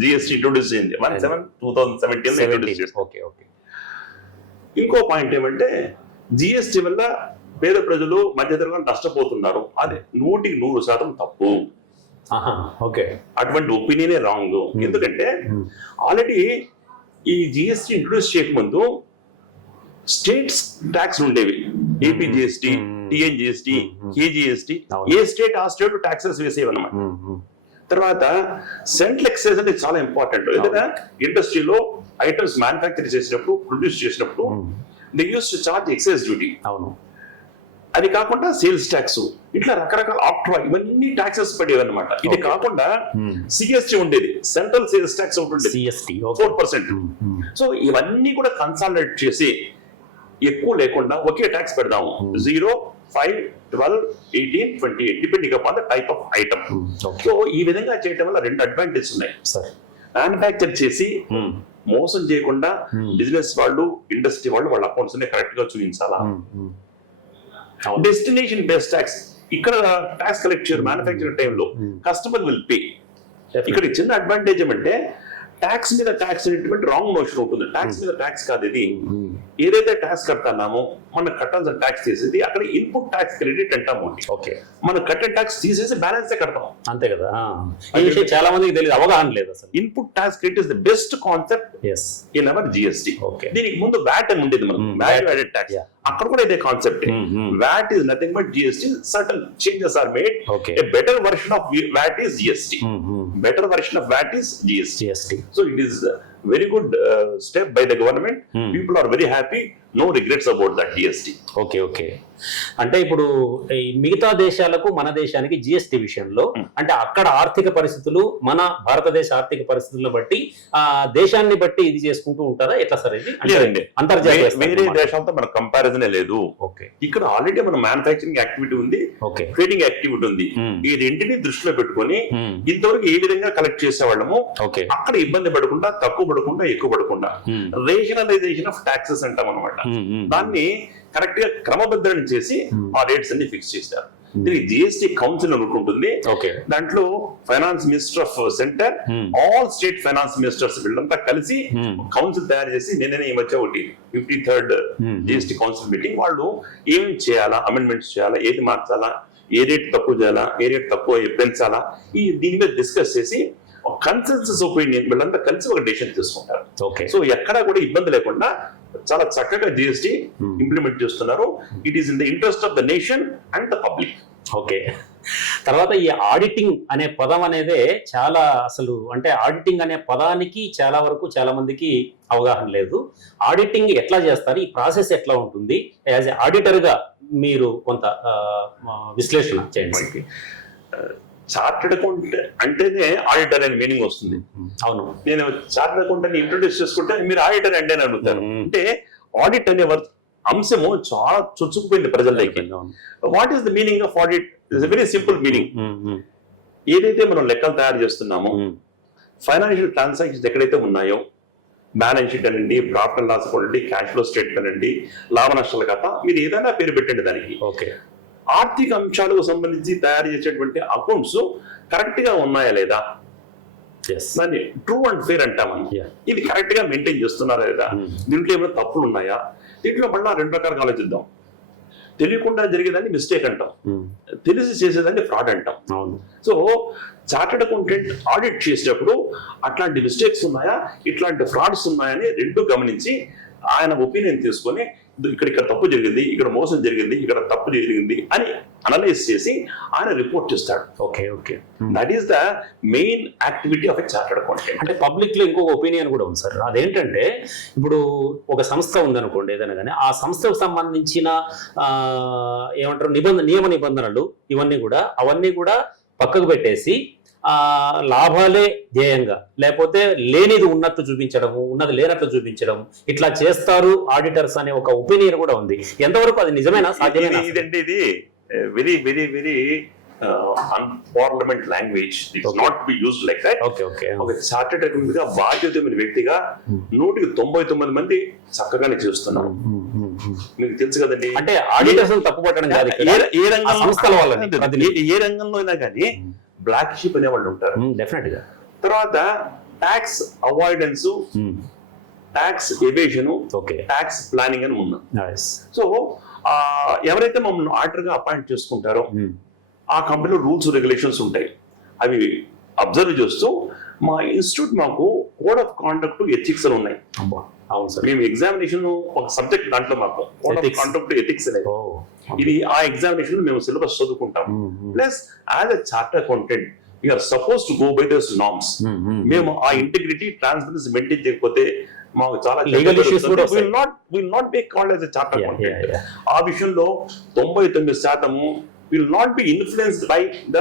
జిఎస్టీ ఇంట్రొడ్యూస్ అయింది 1/7/2017 ఇంట్రొడ్యూస్ చేస్తారు. ఓకే ఓకే ఇంకో పాయింట్ ఏమంటే జిఎస్టీ వల్ల పేద ప్రజలు మధ్యతరగతి నష్టపోతున్నారు. అది 100% తప్పు. ఓకే అటువంటి ఒపీనియనే రాంగ్. ఎందుకంటే ఆల్రెడీ ఈ జిఎస్టీ ఇంట్రొడ్యూస్ చేయకముందు స్టేట్స్ ట్యాక్స్ ఉండేవి. AP GST, TN GST, KGST, ఏ స్టేట్ ఆ స్టేట్ ట్యాక్సెస్ వేసేవి అన్నమాట. తర్వాత సెంట్రల్ ఎక్సైజ్ అంటే చాలా ఇంపార్టెంట్. ఎందుకంటే ఇండస్ట్రీలో ఐటమ్స్ మ్యానుఫ్యాక్చర్ చేసినప్పుడు, ప్రొడ్యూస్ చేసినప్పుడు they use to charge excise duty. అవును. అది కాకుండా సేల్స్ ట్యాక్స్, ఇట్లా రకరకాల ఆక్ట్రా ఇవన్నీ ట్యాక్సెస్ పడేవి అనమాట. ఇది కాకుండా సిఎస్టీ ఉండేది, సెంట్రల్ సేల్స్ ట్యాక్స్ ఉంటుంది 4%. సో ఇవన్నీ కూడా కన్సాలిడేట్ చేసి ఎక్కువ లేకుండా ఒకే ట్యాక్స్ పెడదాము. 0, 5, 12, 18, 28 depending upon the type of item. So ఈ విధంగా చేయడం వల్ల 2 అడ్వాంటేజ్ ఉన్నాయి. మ్యానుఫ్యాక్చర్ చేసి మోసం చేయకుండా బిజినెస్ వాళ్ళు, ఇండస్ట్రీ వాళ్ళు వాళ్ళ అకౌంట్స్ కరెక్ట్ గా చూపించాలా. డెస్టినేషన్ బేస్డ్ ట్యాక్స్, ఇక్కడ ట్యాక్స్ కలెక్ట్ చేయరు మ్యానుఫ్యాక్చరింగ్ టైంలో, కస్టమర్ విల్ పే. ఇక్కడ చిన్న అడ్వాంటేజ్ ఏమంటే ట్యాక్స్ మీద ట్యాక్స్ అనేటువంటి రాంగ్ నోషన్ ఉంటుంది. ట్యాక్స్ మీద ట్యాక్స్ కాదు ఇది. ఏదైతే ట్యాక్స్ కడతామో మనం కట్టాల్సిన ట్యాక్స్ తీసేది అక్కడ ఇన్పుట్ ట్యాక్స్ క్రెడిట్ అంటాము. ఓకే, మనం కట్టే ట్యాక్స్ తీసేసి బ్యాలెన్స్ కడతాం, అంతే కదా. ఈ విషయం చాలా మందికి తెలియదు, అవగాహన లేదు అసలు. Input tax credit is the best concept in our GST. దీనికి ముందు వ్యాట్ అని ఉండేది, మనం వాల్యూ యాడెడ్ ట్యాక్స్. అక్కడ కూడా ఇదే concept. VAT is nothing but GST. Certain changes are made. A better version of VAT is GST. Better version of VAT is GST. So it is a very good step by the government. People are very happy. No regrets about that GST. Okay okay. అంటే ఇప్పుడు ఈ మిగతా దేశాలకు మన దేశానికి GST విషయంలో అంటే అక్కడ ఆర్థిక పరిస్థితులు మన భారతదేశ ఆర్థిక పరిస్థితులను బట్టి ఆ దేశాన్ని బట్టి ఇది చేసుకుంటూ ఉంటారా ఎట్లా సార్? ఇది అంతర్జాతీయ వేరే దేశాలతో మన కంపారిజనే లేదు. ఓకే, ఇక్కడ ఆల్రెడీ మన మ్యానుఫ్యాక్చరింగ్ యాక్టివిటీ ఉంది, ట్రేడింగ్ యాక్టివిటీ ఉంది. ఈ రెంటిని దృష్టిలో పెట్టుకొని ఇంతవరకు ఏ విధంగా కలెక్ట్ చేసేవాళ్ళము, అక్కడ ఇబ్బంది పడకుండా, తక్కువ పడకుండా, ఎక్కువ పడకుండా రేషనలైజేషన్ ఆఫ్ ట్యాక్సెస్ అంటాం అనమాట. దాన్ని కరెక్ట్ గా క్రమబద్ధం చేసి ఆ రేట్స్ అన్ని ఫిక్స్ చేశారు. దీనికి జిఎస్టీ కౌన్సిల్ అని ఉంటుంది. దాంట్లో finance minister of centre, all state finance ministers వీళ్ళంతా కలిసి కౌన్సిల్ తయారు చేసి నిన్ననే ఈ మధ్య ఒకటి 53rd జిఎస్టీ కౌన్సిల్ మీటింగ్, వాళ్ళు ఏమి చేయాలా, అమెండ్మెంట్స్ చేయాలా, ఏది మార్చాలా, ఏ రేట్ తక్కువ చేయాలా, ఏ రేట్ తక్కువ పెంచాలా, ఈ దీని మీద డిస్కస్ చేసి కన్సెన్సస్ ఒపీనియన్ వీళ్ళంతా కలిసి ఒక డెసిషన్ తీసుకుంటారు. సో ఎక్కడా కూడా ఇబ్బంది లేకుండా చాలా చక్కగా జిఎస్టీ ఇంప్లిమెంట్ చేస్తున్నారు. It is in the interest of the nation and the public. Okay, తర్వాత ఈ ఆడిటింగ్ అనే పదం అనేదే చాలా అసలు అంటే ఆడిటింగ్ అనే పదానికి చాలా వరకు చాలా మందికి అవగాహన లేదు. ఆడిటింగ్ ఎట్లా చేస్తారు, ఈ ప్రాసెస్ ఎట్లా ఉంటుంది, యాజ్ ఏ ఆడిటర్ గా మీరు కొంత విశ్లేషణ చేయండి. చార్టెడ్ అకౌంట్ అంటేనే ఆడిటర్ అనే మీనింగ్ వస్తుంది. అవును, నేను చార్టెడ్ అకౌంట్ అని ఇంట్రొడ్యూస్ చేసుకుంటే మీరు ఆడిటర్ అంటే అని అడుగుతారు. అంటే ఆడిట్ అనే అంశము చాలా చొచ్చుకుపోయింది ప్రజల్లోకి. What is the meaning of audit? It's very simple meaning. ఏదైతే మనం లెక్కలు తయారు చేస్తున్నామో, ఫైనాన్షియల్ ట్రాన్సాక్షన్స్ ఎక్కడైతే ఉన్నాయో, బ్యాలెన్స్ షీట్ అనండి, ప్రాఫిట్ అండ్ లాస్ అకౌంట్ అండి, క్యాష్ ఫ్లో స్టేట్మెంట్ అండి, లాభ నష్టాల ఖాతా, మీరు ఏదైనా పేరు పెట్టండి దానికి. ఓకే, ఆర్థిక అంశాలకు సంబంధించి తయారు చేసేటువంటి అకౌంట్స్ కరెక్ట్ గా ఉన్నాయా లేదా, దాన్ని ట్రూ అండ్ ఫేర్ అంటాం మనం. ఇది కరెక్ట్ గా మెయింటైన్ చేస్తున్నారా లేదా, దీంట్లో ఏమైనా తప్పులు ఉన్నాయా. దీంట్లో మళ్ళీ 2 రకాలుగా ఆలోచిద్దాం. తెలియకుండా జరిగేదాన్ని మిస్టేక్ అంటాం, తెలిసి చేసేదాన్ని ఫ్రాడ్ అంటాం. సో చార్టెడ్ అకౌంటెంట్ ఆడిట్ చేసేటప్పుడు అట్లాంటి మిస్టేక్స్ ఉన్నాయా, ఇట్లాంటి ఫ్రాడ్స్ ఉన్నాయని 2 గమనించి ఆయన ఒపీనియన్ తీసుకొని ఇక్కడ తప్పు జరిగింది, ఇక్కడ మోసం జరిగింది, ఇక్కడ తప్పు జరిగింది అని అనలైజ్ చేసి ఆయన రిపోర్ట్ చేస్తాడు. Okay okay, that is the main activity of a chartered accountant. అంటే పబ్లిక్ లో ఇంకొక ఒపీనియన్ కూడా ఉంది సార్. అదేంటంటే ఇప్పుడు ఒక సంస్థ ఉందనుకోండి ఏదైనా కానీ, ఆ సంస్థకు సంబంధించిన ఏమంటారు నియమ నిబంధనలు అవన్నీ కూడా పక్కకు పెట్టేసి లాభాలే ధ్యేయంగా, లేకపోతే లేనిది ఉన్నట్టు చూపించడము, ఉన్నది లేనట్లు చూపించడం, ఇట్లా చేస్తారు ఆడిటర్స్ అనే ఒక ఒపీనియన్ కూడా ఉంది. ఎంతవరకు అది నిజమేనా, సాధ్యమేనా? ఇదండి ఇది very very very అన్పార్లమెంట్ language it's Okay. Not be used like that. Okay okay ఒక చార్టెడ్ అకౌంటెంట్ గా బాధ్యతమైన వ్యక్తిగా 99 మంది చక్కగానే చేస్తున్నారు. మీకు తెలుసు కదండి, అంటే ఆడిటర్స్ తప్పు పట్టడం కాదు ఇక్కడ. ఏ ఆ రంగంలో సంస్థల వాళ్ళని ఏ రంగంలో అయినా కానీ బ్లాక్ షీప్ అనే వాళ్ళు ఉంటారు. డెఫినెట్ గా. తర్వాత tax avoidance, tax evasion, okay. Tax planning అని ఉన్నాం. నైస్. సో ఎవరైతే మమ్మల్ని ఆర్డర్ గా అపాయింట్ చేసుకుంటారో ఆ కంపెనీలో రూల్స్ రెగ్యులేషన్స్ ఉంటాయి. అవి అబ్జర్వ్ చేస్తూ మా ఇన్స్టిట్యూట్ మాకు కోడ్ ఆఫ్ కాండక్ట్ ఎథిక్స్ అని ఉన్నాయి. అవును సార్. మేము ఎగ్జామినేషన్ ఒక సబ్జెక్ట్ దాంట్లో మాకు code of Ethics. Conduct ethics అనేది ఓ. ఇది ఆ ఎగ్జామినేషన్ మేము సిలబస్ చదువుకుంటాం. Plus as a charter accountant you are suppose to go by those norms. మేము ఆ ఇంటిగ్రిటీ ట్రాన్స్పరెన్సీ మెయింటైన్ చేయకపోతే మాకు చాలా Legal issues కూడా వస్తాయి. Will not be called as a charter Yeah, accountant. yeah. ఆ విషయంలో 99% will not be influenced by the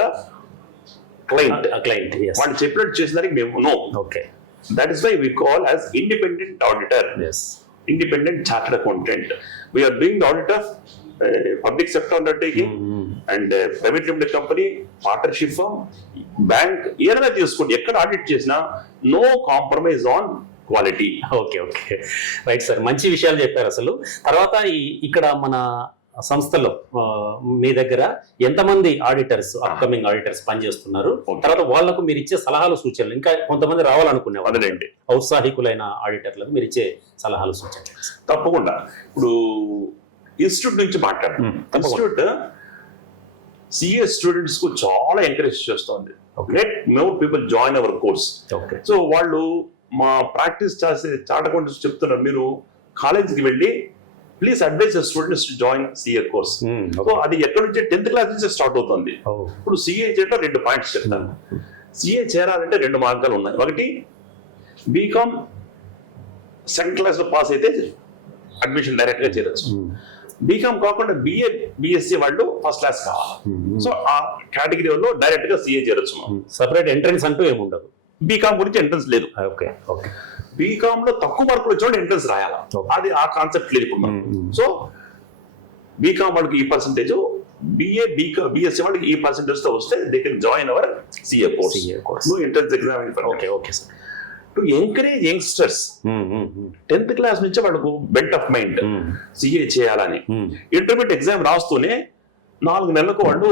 client. Client. వాళ్ళు చెప్పినట్టు చేసేదానికి మేము no. Okay. That is why we call as independent auditor, yes. independent chartered accountant. We are doing the audit of public sector undertaking and private limited company, partnership firm, bank. ఏదైనా తీసుకోండి, ఎక్కడ audit చేసినా no compromise on quality. Okay okay right sir, మంచి విషయాలు చెప్పారు. అసలు తర్వాత ఇక్కడ మన సంస్థలో మీ దగ్గర ఎంతమంది ఆడిటర్స్, అప్కమింగ్ ఆడిటర్స్ పనిచేస్తున్నారు? తర్వాత వాళ్లకు మీరు ఇచ్చే సలహాలు సూచనలు, ఇంకా కొంతమంది రావాలనుకునే అదేనండి ఔత్సాహికులైన ఆడిటర్లకు మీరు ఇచ్చే సలహాలు సూచనలు. తప్పకుండా. ఇప్పుడు ఇన్స్టిట్యూట్ నుంచి మాట్లాడతాం. ఇన్స్టిట్యూట్ సిఏ స్టూడెంట్స్ కు చాలా ఎంకరేజ్ చేస్తుంది. Let more people join hour course. Okay. So వాళ్ళు మా ప్రాక్టీస్ చేసే చార్ట్ అకౌంటెంట్స్ చెప్తున్నారు, మీరు కాలేజీకి వెళ్ళి please advise students to join CA course. So అది ఎక్కడి నుంచి 10th క్లాస్ నుంచి స్టార్ట్ అవుతుంది. ఇప్పుడు సిఏ చేయడం 2 పాయింట్స్ చెప్తాను. సిఏ చేరాలంటే 2 మార్గాలు ఉన్నాయి. ఒకటి బీకామ్ సెకండ్ క్లాస్ లో పాస్ అయితే అడ్మిషన్ డైరెక్ట్ గా చేరొచ్చు. బీకామ్ కాకుండా బిఏ బిఎస్సి వాళ్ళు ఫస్ట్ క్లాస్ కావాలి. సో ఆ కేటగిరీ వాళ్ళు డైరెక్ట్ గా సిఏ చేరొచ్చు. సెపరేట్ ఎంట్రన్స్ అంటూ ఏముండదు. బీకామ్ గురించి ఎంట్రన్స్ లేదు. Okay okay. బీకామ్ లో తక్కువ మార్కులు వచ్చేవాడు ఎంట్రన్స్ రాయాలి. అది ఆ కాన్సెప్ట్ లేదు ఇప్పుడు మనకు. సో బీకామ్ వాళ్ళకి ఈ పర్సెంటేజ్, బిఎస్సి వాళ్ళకి ఈ పర్సెంటేజ్ తో వస్తే they can join our CA course. No entrance exam. Okay okay sir. To encourage youngsters 10th class నుంచి వాళ్ళకు బెంట్ ఆఫ్ మైండ్ సిఏ చేయాలని, ఇంటర్మీడియట్ ఎగ్జామ్ రాస్తూనే 4 నెలలకు వాళ్ళు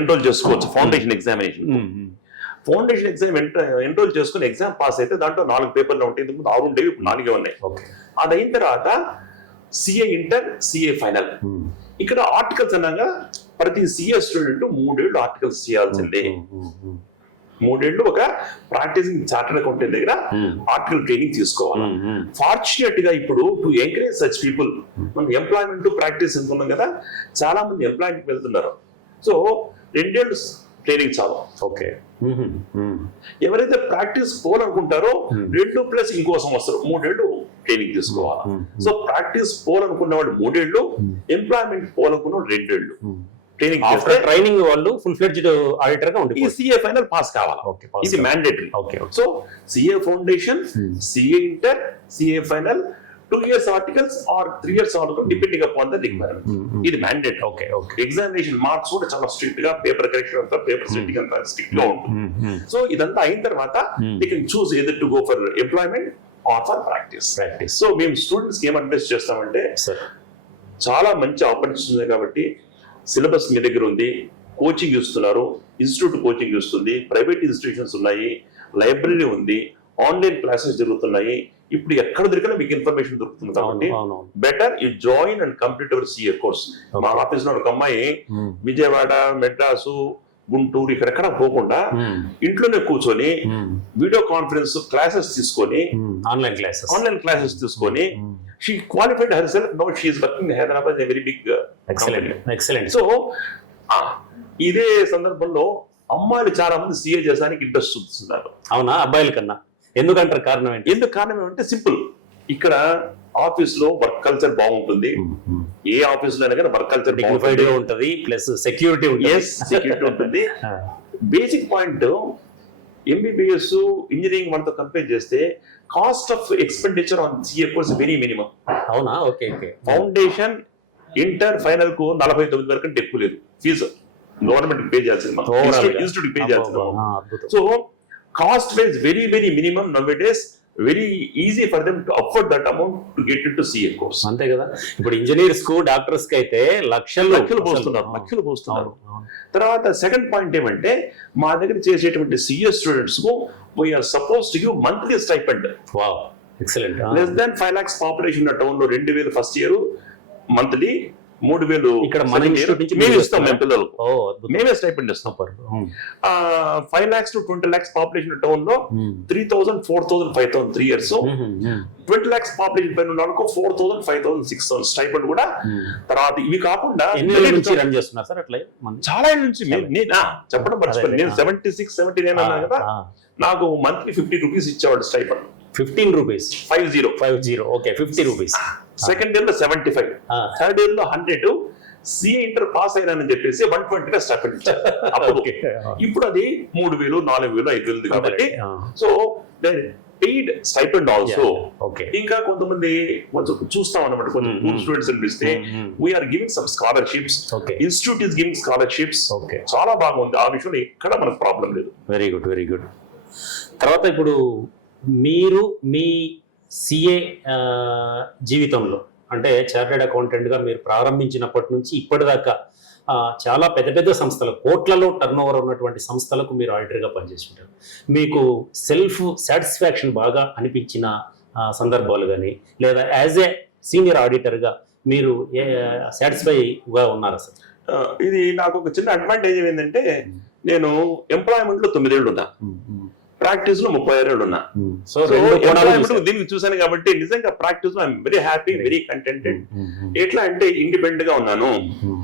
ఎన్రోల్ చేసుకోవచ్చు foundation examination. Foundation exam enrol చేసుకుని ఎగ్జామ్ పాస్ అయితే దాంట్లో 4 పేపర్లు ఉంటాయి. ఇంతకు ముందు 6 ఉండేవి, ఇప్పుడు 4 ఉన్నాయి. అది అయిన తర్వాత సిఏ ఇంటర్, సిఏ ఫైనల్. ఇక్కడ ఆర్టికల్స్ అన్నాగా ప్రతి సిఏ స్టూడెంట్ 3 ఏళ్ళు ఆర్టికల్స్ చేయాల్సిందే. 3 ఏళ్ళు ఒక ప్రాక్టీసింగ్ చార్టర్డ్ అకౌంటెంట్ దగ్గర ఆర్టికల్ ట్రైనింగ్ తీసుకోవాలి. ఫార్చునేట్ గా ఇప్పుడు టు ఎంకరేజ్ సచ్ పీపుల్, మనం ఎంప్లాయ్మెంట్ ప్రాక్టీస్ అనుకున్నాం కదా, చాలా మంది ఎంప్లాయ్మెంట్ వెళ్తున్నారు. సో 2 ఏళ్ళు ట్రైనింగ్ చాలు. ఓకే. ఎవరైతే ప్రాక్టీస్ పోవాలనుకుంటారో 2 ప్లస్ ఇంకో సంవత్సరం 3 ఏళ్ళు ట్రైనింగ్ తీసుకోవాలి. సో ప్రాక్టీస్ పోవాలనుకున్న వాళ్ళు 3 ఏళ్ళు, ఎంప్లాయ్మెంట్ పోవాలనుకున్న వాళ్ళు 2 ఏళ్ళు ట్రైనింగ్. ట్రైనింగ్ వాళ్ళు ఫుల్ ఫ్లెడ్జ్డ్ ఆడిటర్ గా ఈ సిఏ ఫైనల్ పాస్ కావాలి. ఇది mandatory. So CA foundation, CA inter, CA final, 2 years articles or 3 years article depending upon the requirement. ఇది mandate. Okay okay. Examination marks కూడా చాలా స్ట్రిక్ట్ గా, paper correction అంతా, paper setting అంతా స్ట్రిక్ట్ గా ఉంటుంది. సో ఇదంతా అయిన తర్వాత they can choose either to go for employment or for practice. So మేము స్టూడెంట్స్ కి ఏం అడ్వైస్ చేస్తామంటే, చాలా మంచి ఆపర్చునిటీ ఉంది కాబట్టి సిలబస్ మీ దగ్గర ఉంది, కోచింగ్ ఇస్తున్నారు, ఇన్స్టిట్యూట్ కోచింగ్ ఇస్తుంది, ప్రైవేట్ ఇన్స్టిట్యూషన్స్ ఉన్నాయి, లైబ్రరీ ఉంది, ఆన్లైన్ క్లాసెస్ జరుగుతున్నాయి. ఇప్పుడు ఎక్కడ దొరికినా మీకు ఇన్ఫర్మేషన్ దొరుకుతుంది కాబట్టి better you join and complete hour CA course. మా ఆఫీస్ లో ఒక అమ్మాయి విజయవాడ, మెడ్రాసు, గుంటూరు ఇక్కడెక్కడ పోకుండా ఇంట్లోనే కూర్చొని వీడియో కాన్ఫరెన్స్ క్లాసెస్ తీసుకొని, ఆన్లైన్ క్లాసెస్ తీసుకొని she qualified herself. Now she is working in Hyderabad, a very big excellent. So ఇదే సందర్భంలో అమ్మాయిలు చాలా మంది సిఏ చేసానికి ఇంట్రెస్ట్ చూపిస్తున్నారు. అవునా? అబ్బాయిల కన్నా ఎందుకంటారు? కారణం ఏంటి? ఎందుకు కారణం ఏమంటే సింపుల్. ఇక్కడ ఆఫీస్ లో వర్క్ కల్చర్ బాగుంటుంది. ఏ ఆఫీస్ లో అయినా కానీ వర్క్ కల్చర్ డిగ్నిఫైడ్ గా ఉంటుంది, ప్లస్ సెక్యూరిటీ ఉంటుంది. బేసిక్ పాయింట్ ఎంబీబీఎస్ ఇంజనీరింగ్ మనతో కంపేర్ చేస్తే cost of expenditure on CA course very minimum. అవునా? Okay okay. Foundation, inter, final కు 49 వరకు ఎక్కువ లేదు ఫీజు. గవర్నమెంట్ పే చేయాల్సింది మనం, ఇన్స్టిట్యూట్ పే చేయాల్సింది మనం. అద్భుతం. So cost wise very very minimum now days, very easy for them to afford that amount to get in to CA course. అంతే కదా, ఇప్పుడు ఇంజనీర్స్ కు డాక్టర్స్ కి అయితే లక్షలు లక్షలు పోస్తున్నారు. తర్వాత సెకండ్ పాయింట్ ఏమంటే, మా దగ్గర చేసేటువంటి సిఏ స్టూడెంట్స్ కు we are suppose to give monthly stipend. Wow, excellent. Less than 5 lakhs population ఉన్న టౌన్ లో 2,000 ఫస్ట్ ఇయర్ మంత్లీ, 3,000 ఇక్కడ మన ఇన్స్టిట్యూట్ నుంచి మేము ఇస్తాం. మేము పిల్లలకు మేమే స్టైపెండ్ ఇస్తాం. 5 lakhs to 20 lakhs population town లో 3,000, 4,000, 5,000 3 years. 20 lakhs పాపులేషన్ పైన ఉన్న వాళ్ళకు 4,000, 5,000, 6,000 స్టైపెండ్ కూడా. తర్వాత ఇవి కాకుండా రన్ చేస్తున్నారు సార్ అట్లా చాలా ఏళ్ళ నుంచి. చెప్పడం మర్చిపోయింది, నేను 76, 79 అన్నాను కదా, నాకు మంత్లీ 50 రూపీస్ ఇచ్చేవాడు stipend. 15 rupees 50. Okay, 50 rupees. Second year లో 75, థర్డ్ ఇయర్ లో 100. సిఏ ఇంటర్ పాస్ అయినానని చెప్పేసి 120 స్టైపెండ్ ఇచ్చారు అప్పుడు. ఇప్పుడు అది 3,000, 4,000, 5,000 కాబట్టి. So paid stipend also. ఇంకా కొంతమంది కొంచెం చూస్తాం అన్నమాట, కొంచెం పూర్ స్టూడెంట్స్ అనిపిస్తే we are giving some scholarships, institute is giving scholarships. చాలా బాగుంది, ఆ విషయంలో ఎక్కడ మనకు ప్రాబ్లం లేదు. Very good, very good. తర్వాత ఇప్పుడు మీరు మీ సిఏ జీవితంలో, అంటే చార్టెడ్ అకౌంటెంట్గా మీరు ప్రారంభించినప్పటి నుంచి ఇప్పటిదాకా చాలా పెద్ద పెద్ద సంస్థలు, కోట్లలో టర్న్ ఓవర్ ఉన్నటువంటి సంస్థలకు మీరు ఆడిటర్గా పనిచేసి ఉంటారు. మీకు సెల్ఫ్ సాటిస్ఫాక్షన్ బాగా అనిపించిన సందర్భాలు కానీ, లేదా యాజ్ ఏ సీనియర్ ఆడిటర్గా మీరు సాటిస్ఫైగా ఉన్నారా సార్? ఇది నాకు ఒక చిన్న అడ్వాంటేజ్ ఏంటంటే, నేను ఎంప్లాయ్మెంట్ లో 9 ఏళ్ళు ఉన్నా, ప్రాక్టీస్ లో 36 ఏళ్ళు ఉన్నా. సో దీనికి చూసాను కాబట్టి నిజంగా ప్రాక్టీస్ లో ఐఎమ్ వెరీ హ్యాపీ, వెరీ కంటెంటెడ్. ఎట్లా అంటే ఇండిపెండెంట్ గా ఉన్నాను,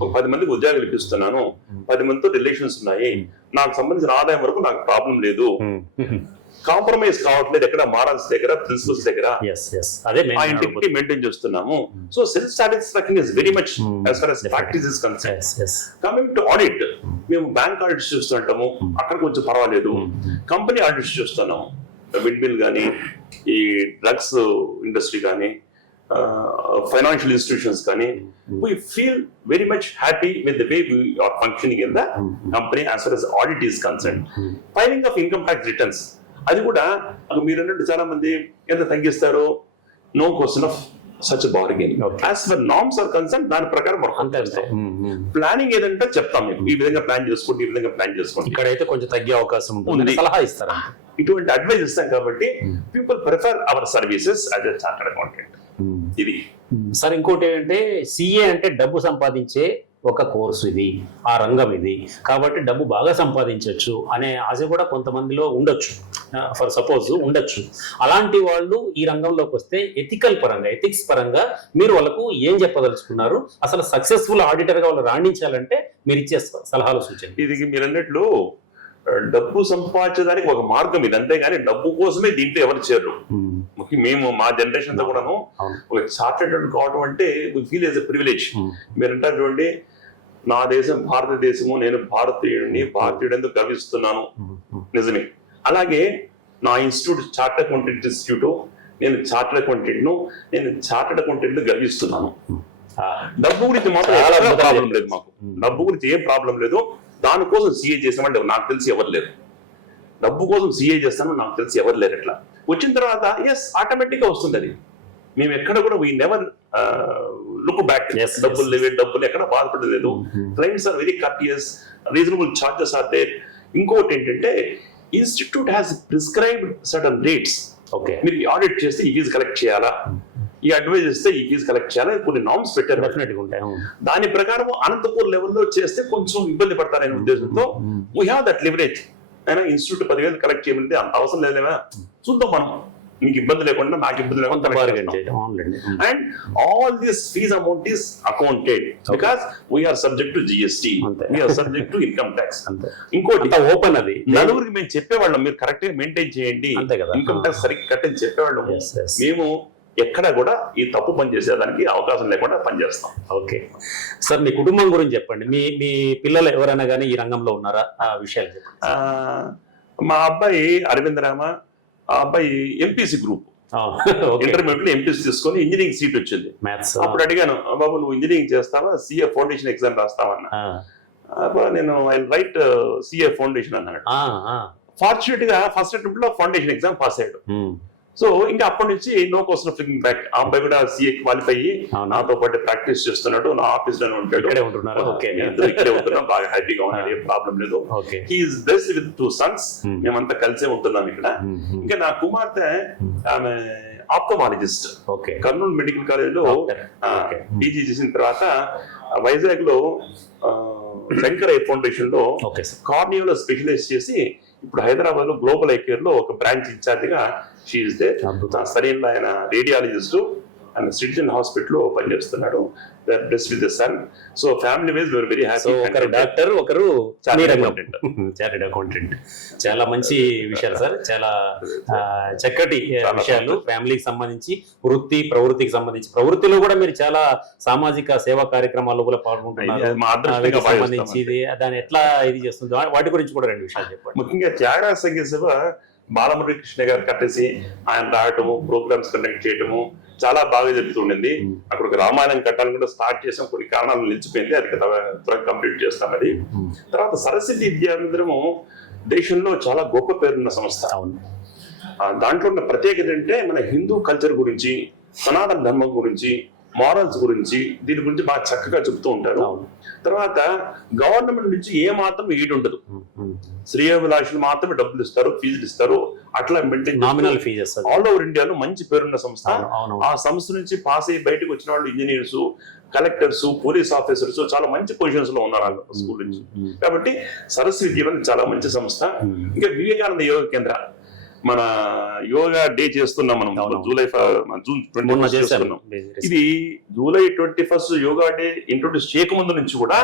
ఒక 10 మందికి ఉద్యోగాలు ఇప్పిస్తున్నాను, 10 మందితో రిలేషన్స్ ఉన్నాయి, నాకు సంబంధించిన ఆదాయం వరకు నాకు ప్రాబ్లం లేదు, కాంప్రమైజ్ కావట్లేదు ఎక్కడ మారల్స్ దగ్గర, ప్రిన్సిపల్స్ దగ్గర, ఆ ఇంటిగ్రిటీ మెయింటైన్ చేస్తున్నాము. So self satisfaction is very much as far as practice is concern. Coming to audit, మేము బ్యాంక్ ఆడిట్స్ చూస్తుంటాము, అక్కడ కొంచెం పర్వాలేదు. కంపెనీ ఆడిట్స్ చూస్తున్నాము, విండ్మిల్ కానీ, ఈ డ్రగ్స్ ఇండస్ట్రీ కానీ, ఫైనాన్షియల్ ఇన్స్టిట్యూషన్స్ కానీ, we feel very much happy with the way we are functioning in the company as far as audit is concerned. Filing of income tax returns, అది కూడా మీరు అన్నట్టు చాలా మంది ఎంత తగ్గిస్తారో, no question of such bargaining. As far norms are concern, దాని ప్రకారం ప్లానింగ్ ఏదంటే చెప్తాం మీకు, ఈ విధంగా ప్లాన్ చేసుకోండి, ఈ విధంగా ప్లాన్ చేసుకోండి, ఇక్కడైతే కొంచెం తగ్గే అవకాశం ఉంటుంది, సలహా ఇస్తారా, ఇటువంటి అడ్వైస్ ఇస్తాం. కాబట్టి people prefer our services as a chartered accountant. ఇది సార్. ఇంకోటి ఏంటంటే, సిఏ అంటే డబ్బు సంపాదించే ఒక కోర్సు, ఇది ఆ రంగం ఇది, కాబట్టి డబ్బు బాగా సంపాదించవచ్చు అనే ఆశ కూడా కొంతమందిలో ఉండొచ్చు, ఫర్ సపోజ్ ఉండొచ్చు. అలాంటి వాళ్ళు ఈ రంగంలోకి వస్తే ఎథికల్ పరంగా, ఎథిక్స్ పరంగా మీరు వాళ్ళకు ఏం చెప్పదలుచుకున్నారు? అసలు సక్సెస్ఫుల్ ఆడిటర్గా వాళ్ళు రాణించాలంటే మీరు ఇచ్చే సలహాలు, సూచనలు. ఇది మీరు అన్నట్లు డబ్బు సంపాదించడానికి ఒక మార్గం ఇది, అంతేగాని డబ్బు కోసమే దీంట్లో ఎవరు చేరు. మేము మా జనరేషన్ తో కూడాను ఒక చార్టెడ్ కావడం అంటే ఫీల్ యాజ్ ఎ ప్రివిలేజ్. మీరు అంటారు చూడండి, నా దేశం భారతదేశము, నేను భారతీయుడిని, భారతీయుడు ఎందుకు గర్విస్తున్నాను, నిజమే. అలాగే నా ఇన్స్టిట్యూట్ చార్టెడ్ అకౌంటెంట్ ఇన్స్టిట్యూట్, నేను చార్టెడ్ అకౌంటెంట్ ను, నేను చార్టెడ్ అకౌంటెంట్ గర్విస్తున్నాను. డబ్బు గురించి మాత్రం ప్రాబ్లం లేదు మాకు, డబ్బు గురించి ఏం ప్రాబ్లం లేదు. దానికోసం సిఏ చేసామంటే నాకు తెలిసి ఎవరు లేరు, డబ్బు కోసం సిఏ చేస్తాను నాకు తెలిసి ఎవరు లేరు. ఎట్లా వచ్చిన తర్వాత ఎస్ ఆటోమేటిక్ గా వస్తుంది అది. మేము ఎక్కడ కూడా వీ నెవర్ లుక్ బ్యాక్, డబ్బులు లేవే, డబ్బులు ఎక్కడ బాధపడలేదు. Clients are very courteous, reasonable charges are there. ఇంకోటి ఏంటంటే, institute has prescribed certain rates. Okay, మీరు ఆడిట్ చేస్తే ఈ ఫీజు కలెక్ట్ చేయాలా, ఈ అడ్వైజ్ ఇస్తే ఈ ఫీజు కలెక్ట్ చేయాలా, కొన్ని నామ్స్ పెట్టారు. డెఫినెట్గా ఉంటాయి. దాని ప్రకారం అనంతపూర్ లెవెల్లో చేస్తే కొంచెం ఇబ్బంది పడతారనే ఉద్దేశంతో వీ హ్యావ్ దట్ లివరేజ్. అయినా ఇన్స్టిట్యూట్ 10,000 కలెక్ట్ చేయమంటే అంత అవసరం లేదేమా, చూద్దాం మనం, మీకు ఇబ్బంది లేకుండా నాకు ఇబ్బంది లేకుండా. And all this fees amount is accounted because we are subject to GST, we are subject to income tax. ఇంకోటి ఓపెన్, అది నలుగురికి మేము చెప్పేవాళ్ళం, మీరు కరెక్ట్ గా మెయింటైన్ చేయండి, ఇన్కమ్ ట్యాక్స్ సరిగ్గా కట్టని చెప్పేవాళ్ళం. మేము ఎక్కడ కూడా ఈ తప్పు పని చేసేదానికి అవకాశం లేకుండా పనిచేస్తాం. ఓకే సార్, మీ కుటుంబం గురించి చెప్పండి. మీ పిల్లలు ఎవరైనా కానీ ఈ రంగంలో ఉన్నారా? ఆ విషయాలు చెప్పండి. మా అబ్బాయి అరవింద్ రామ, ఆ అబ్బాయి ఎంపీసీ గ్రూప్, ఇంటర్మీడియట్ లో ఎంపీసీ తీసుకొని ఇంజనీరింగ్ సీట్ వచ్చింది. అప్పుడు అడిగాను, బాబు నువ్వు ఇంజనీరింగ్ చేస్తావా, సిఏ ఫౌండేషన్ ఎగ్జామ్ రాస్తావన్నా. నేను ఐ రైట్ సిఏ ఫౌండేషన్ అన్నాడు. ఫార్చునేట్ గా ఫస్ట్ అటెంప్ట్ లో ఫౌండేషన్ ఎగ్జామ్ పాస్ అయ్యాడు. సో ఇంకా అప్పటి నుంచి no question of thinking back. ఆ అబ్బాయి కూడా సీఏ క్వాలిఫై అయ్యి నాతో పాటు ప్రాక్టీస్ చేస్తున్నాడు. నా ఆఫీస్ లోనే ఉంటాడు. ఇక్కడే ఉంటున్నాం, బాగా హ్యాపీగా ఉన్నాడు, ఏం ప్రాబ్లం లేదు. He is best with 2 sons. మేమంతా కలిసే ఉంటున్నాం ఇక్కడ. ఇంకా నా కుమార్తె ఆమె ఆప్థమాలజిస్ట్, కర్నూలు మెడికల్ కాలేజ్ లో పీజీ చేసిన తర్వాత వైజాగ్ లో శంకర్ ఐ ఫౌండేషన్ లో కార్నియోలో స్పెషలైజ్ చేసి ఇప్పుడు హైదరాబాద్ లో గ్లోబల్ ఐ కేర్ లో ఒక బ్రాంచ్ ఇన్ఛార్జ్ గా షీఈస్ దే. సరైన ఆయన రేడియాలజిస్ట్ అండ్ సిటిజన్ హాస్పిటల్ లో పనిచేస్తున్నాడు. With son. So family wise we are very happy. ఒకరు డాక్టర్, ఒకరు చార్టెడ్ అకౌంటెంట్. చాలా మంచి విషయాలు సార్, చాలా చక్కటి విషయాలు. ఫ్యామిలీకి సంబంధించి, వృత్తి ప్రవృత్తికి సంబంధించి, ప్రవృత్తిలో కూడా మీరు చాలా సామాజిక సేవా కార్యక్రమాల్లో కూడా పాల్గొంటున్నారు. సంబంధించి దాన్ని ఎట్లా ఇది చేస్తుంది, వాటి గురించి కూడా 2 విషయాలు చెప్పండి. ముఖ్యంగా త్యాగరాజ సంగీత సభ బాలమురళీ కృష్ణ గారు కట్టేసి ఆయన రావటము, ప్రోగ్రామ్స్ కండక్ట్ చేయటము చాలా బాగా జరుగుతుండింది. అక్కడ ఒక రామాయణం కట్టాలని కూడా స్టార్ట్ చేసాం, కొన్ని కారణాలు నిలిచిపోయింది, అది త్వరగా కంప్లీట్ చేస్తాం. అది తర్వాత సరస్వతి విద్యామందిరము దేశంలో చాలా గొప్ప పేరున్న సంస్థ. దాంట్లో ఉన్న ప్రత్యేకత అంటే మన హిందూ కల్చర్ గురించి, సనాతన ధర్మం గురించి, మారల్స్ గురించి, దీని గురించి బాగా చక్కగా చెప్తూ ఉంటారు. తర్వాత గవర్నమెంట్ నుంచి ఏ మాత్రం ఎయిడ్ ఉండదు, శ్రేయోభిలాషులు మాత్రమే డబ్బులు ఇస్తారు, ఫీజులు ఇస్తారు. అట్లా maintain nominal fees. All over ఇండియాలో మంచి పేరున్న సంస్థ. ఆ సంస్థ నుంచి పాస్ అయ్యి బయటకు వచ్చిన వాళ్ళు ఇంజనీర్స్, కలెక్టర్స్, పోలీస్ ఆఫీసర్స్ చాలా మంచి పొజిషన్స్ లో ఉన్నారు స్కూల్ నుంచి. కాబట్టి సరస్వతి విద్యామందిరం చాలా మంచి సంస్థ. ఇంకా వివేకానంద యోగ కేంద్ర, మన యోగా డే చేస్తున్నాం మనం జూన్ 21 చేస్తున్నాం. ఇది జూలై 21 యోగా డే ఇంట్రొడ్యూస్ చేయకముందు నుంచి కూడా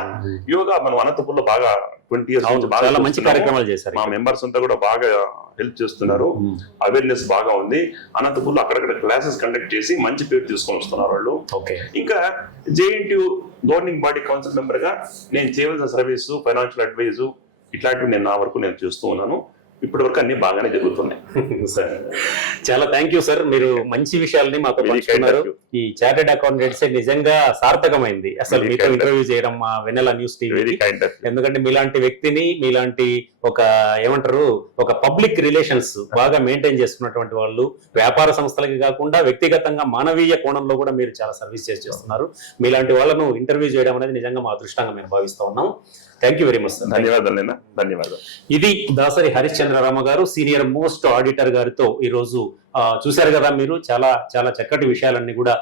యోగా మనం అనంతపూర్లో బాగా 20 years బాగా మంచి కార్యక్రమాలు చేశారు. మా మెంబర్స్ అంతా కూడా బాగా హెల్ప్ చేస్తున్నారు. అవేర్నెస్ బాగా ఉంది. అనంతపూర్లో అక్కడక్కడ క్లాసెస్ కండక్ట్ చేసి మంచి పేరు తీసుకొని వస్తున్నారు వాళ్ళు. ఇంకా JNTU governing body council member గా నేను చేయవలసిన సర్వీస్, ఫైనాన్షియల్ అడ్వైజ్ ఇట్లాంటివి నేను నా వరకు నేను చేస్తూ ఉన్నాను. ఇప్పటి వరకు అన్ని బాగానే జరుగుతున్నాయి. చాలా థ్యాంక్ యూ సార్, మీరు మంచి విషయాలని మాతో పంచుకున్నారు. ఈ చార్టెడ్ అకౌంటెంట్స్ నిజంగా సార్థకమైంది అసలు మీతో ఇంటర్వ్యూ చేయడం మా వెన్నెల న్యూస్ టీవీ. ఎందుకంటే మీలాంటి వ్యక్తిని, మీలాంటి ఒక ఏమంటారు, ఒక పబ్లిక్ రిలేషన్స్ బాగా మెయింటైన్ చేస్తున్నటువంటి వాళ్ళు, వ్యాపార సంస్థలకి కాకుండా వ్యక్తిగతంగా మానవీయ కోణంలో కూడా మీరు చాలా సర్వీస్ చేస్తున్నారు. మీలాంటి వాళ్ళను ఇంటర్వ్యూ చేయడం అనేది నిజంగా మా అదృష్టంగా మేము భావిస్తా ఉన్నాం. Thank you very much. ధన్యవాదాలు. ధన్యవాదాలు. ఇది దాసరి హరిశ్చంద్రరామ గారు, సీనియర్ మోస్ట్ ఆడిటర్ గారితో ఈరోజు చూశారు కదా మీరు. చాలా చాలా చక్కటి విషయాలన్నీ కూడా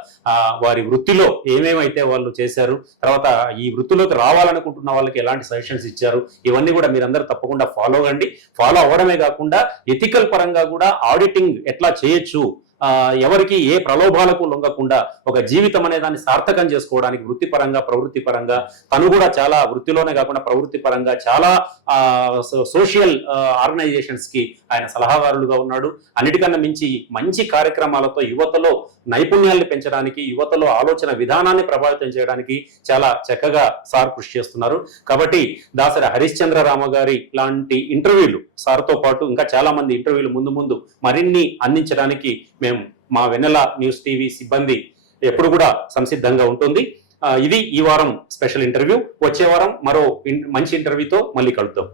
వారి వృత్తిలో ఏమేమైతే వాళ్ళు చేశారు, తర్వాత ఈ వృత్తిలోకి రావాలనుకుంటున్న వాళ్ళకి ఎలాంటి సజెషన్స్ ఇచ్చారు, ఇవన్నీ కూడా మీరందరూ తప్పకుండా ఫాలో అవ్వండి. ఫాలో అవ్వడమే కాకుండా ఎథికల్ పరంగా కూడా ఆడిటింగ్ ఎట్లా చేయొచ్చు, ఎవరికి ఏ ప్రలోభాలకు లొంగకుండా ఒక జీవితం అనే దాన్ని సార్థకం చేసుకోవడానికి వృత్తిపరంగా, ప్రవృత్తి పరంగా తను కూడా చాలా వృత్తిలోనే కాకుండా ప్రవృత్తి పరంగా చాలా సోషల్ ఆర్గనైజేషన్స్ కి ఆయన సలహాదారులుగా ఉన్నాడు. అన్నిటికన్నా మించి మంచి కార్యక్రమాలతో యువతలో నైపుణ్యాన్ని పెంచడానికి, యువతలో ఆలోచన విధానాన్ని ప్రభావితం చేయడానికి చాలా చక్కగా సార్ కృషి చేస్తున్నారు. కాబట్టి దాసరి హరిశ్చంద్రరామ గారి లాంటి ఇంటర్వ్యూలు సార్తో పాటు ఇంకా చాలా మంది ఇంటర్వ్యూలు ముందు ముందు మరిన్ని అందించడానికి మేము మా వెన్నెల న్యూస్ టీవీ సిబ్బంది ఎప్పుడు కూడా సంసిద్ధంగా ఉంటుంది. ఇది ఈ వారం స్పెషల్ ఇంటర్వ్యూ. వచ్చే వారం మరో మంచి ఇంటర్వ్యూతో మళ్ళీ కలుద్దాం.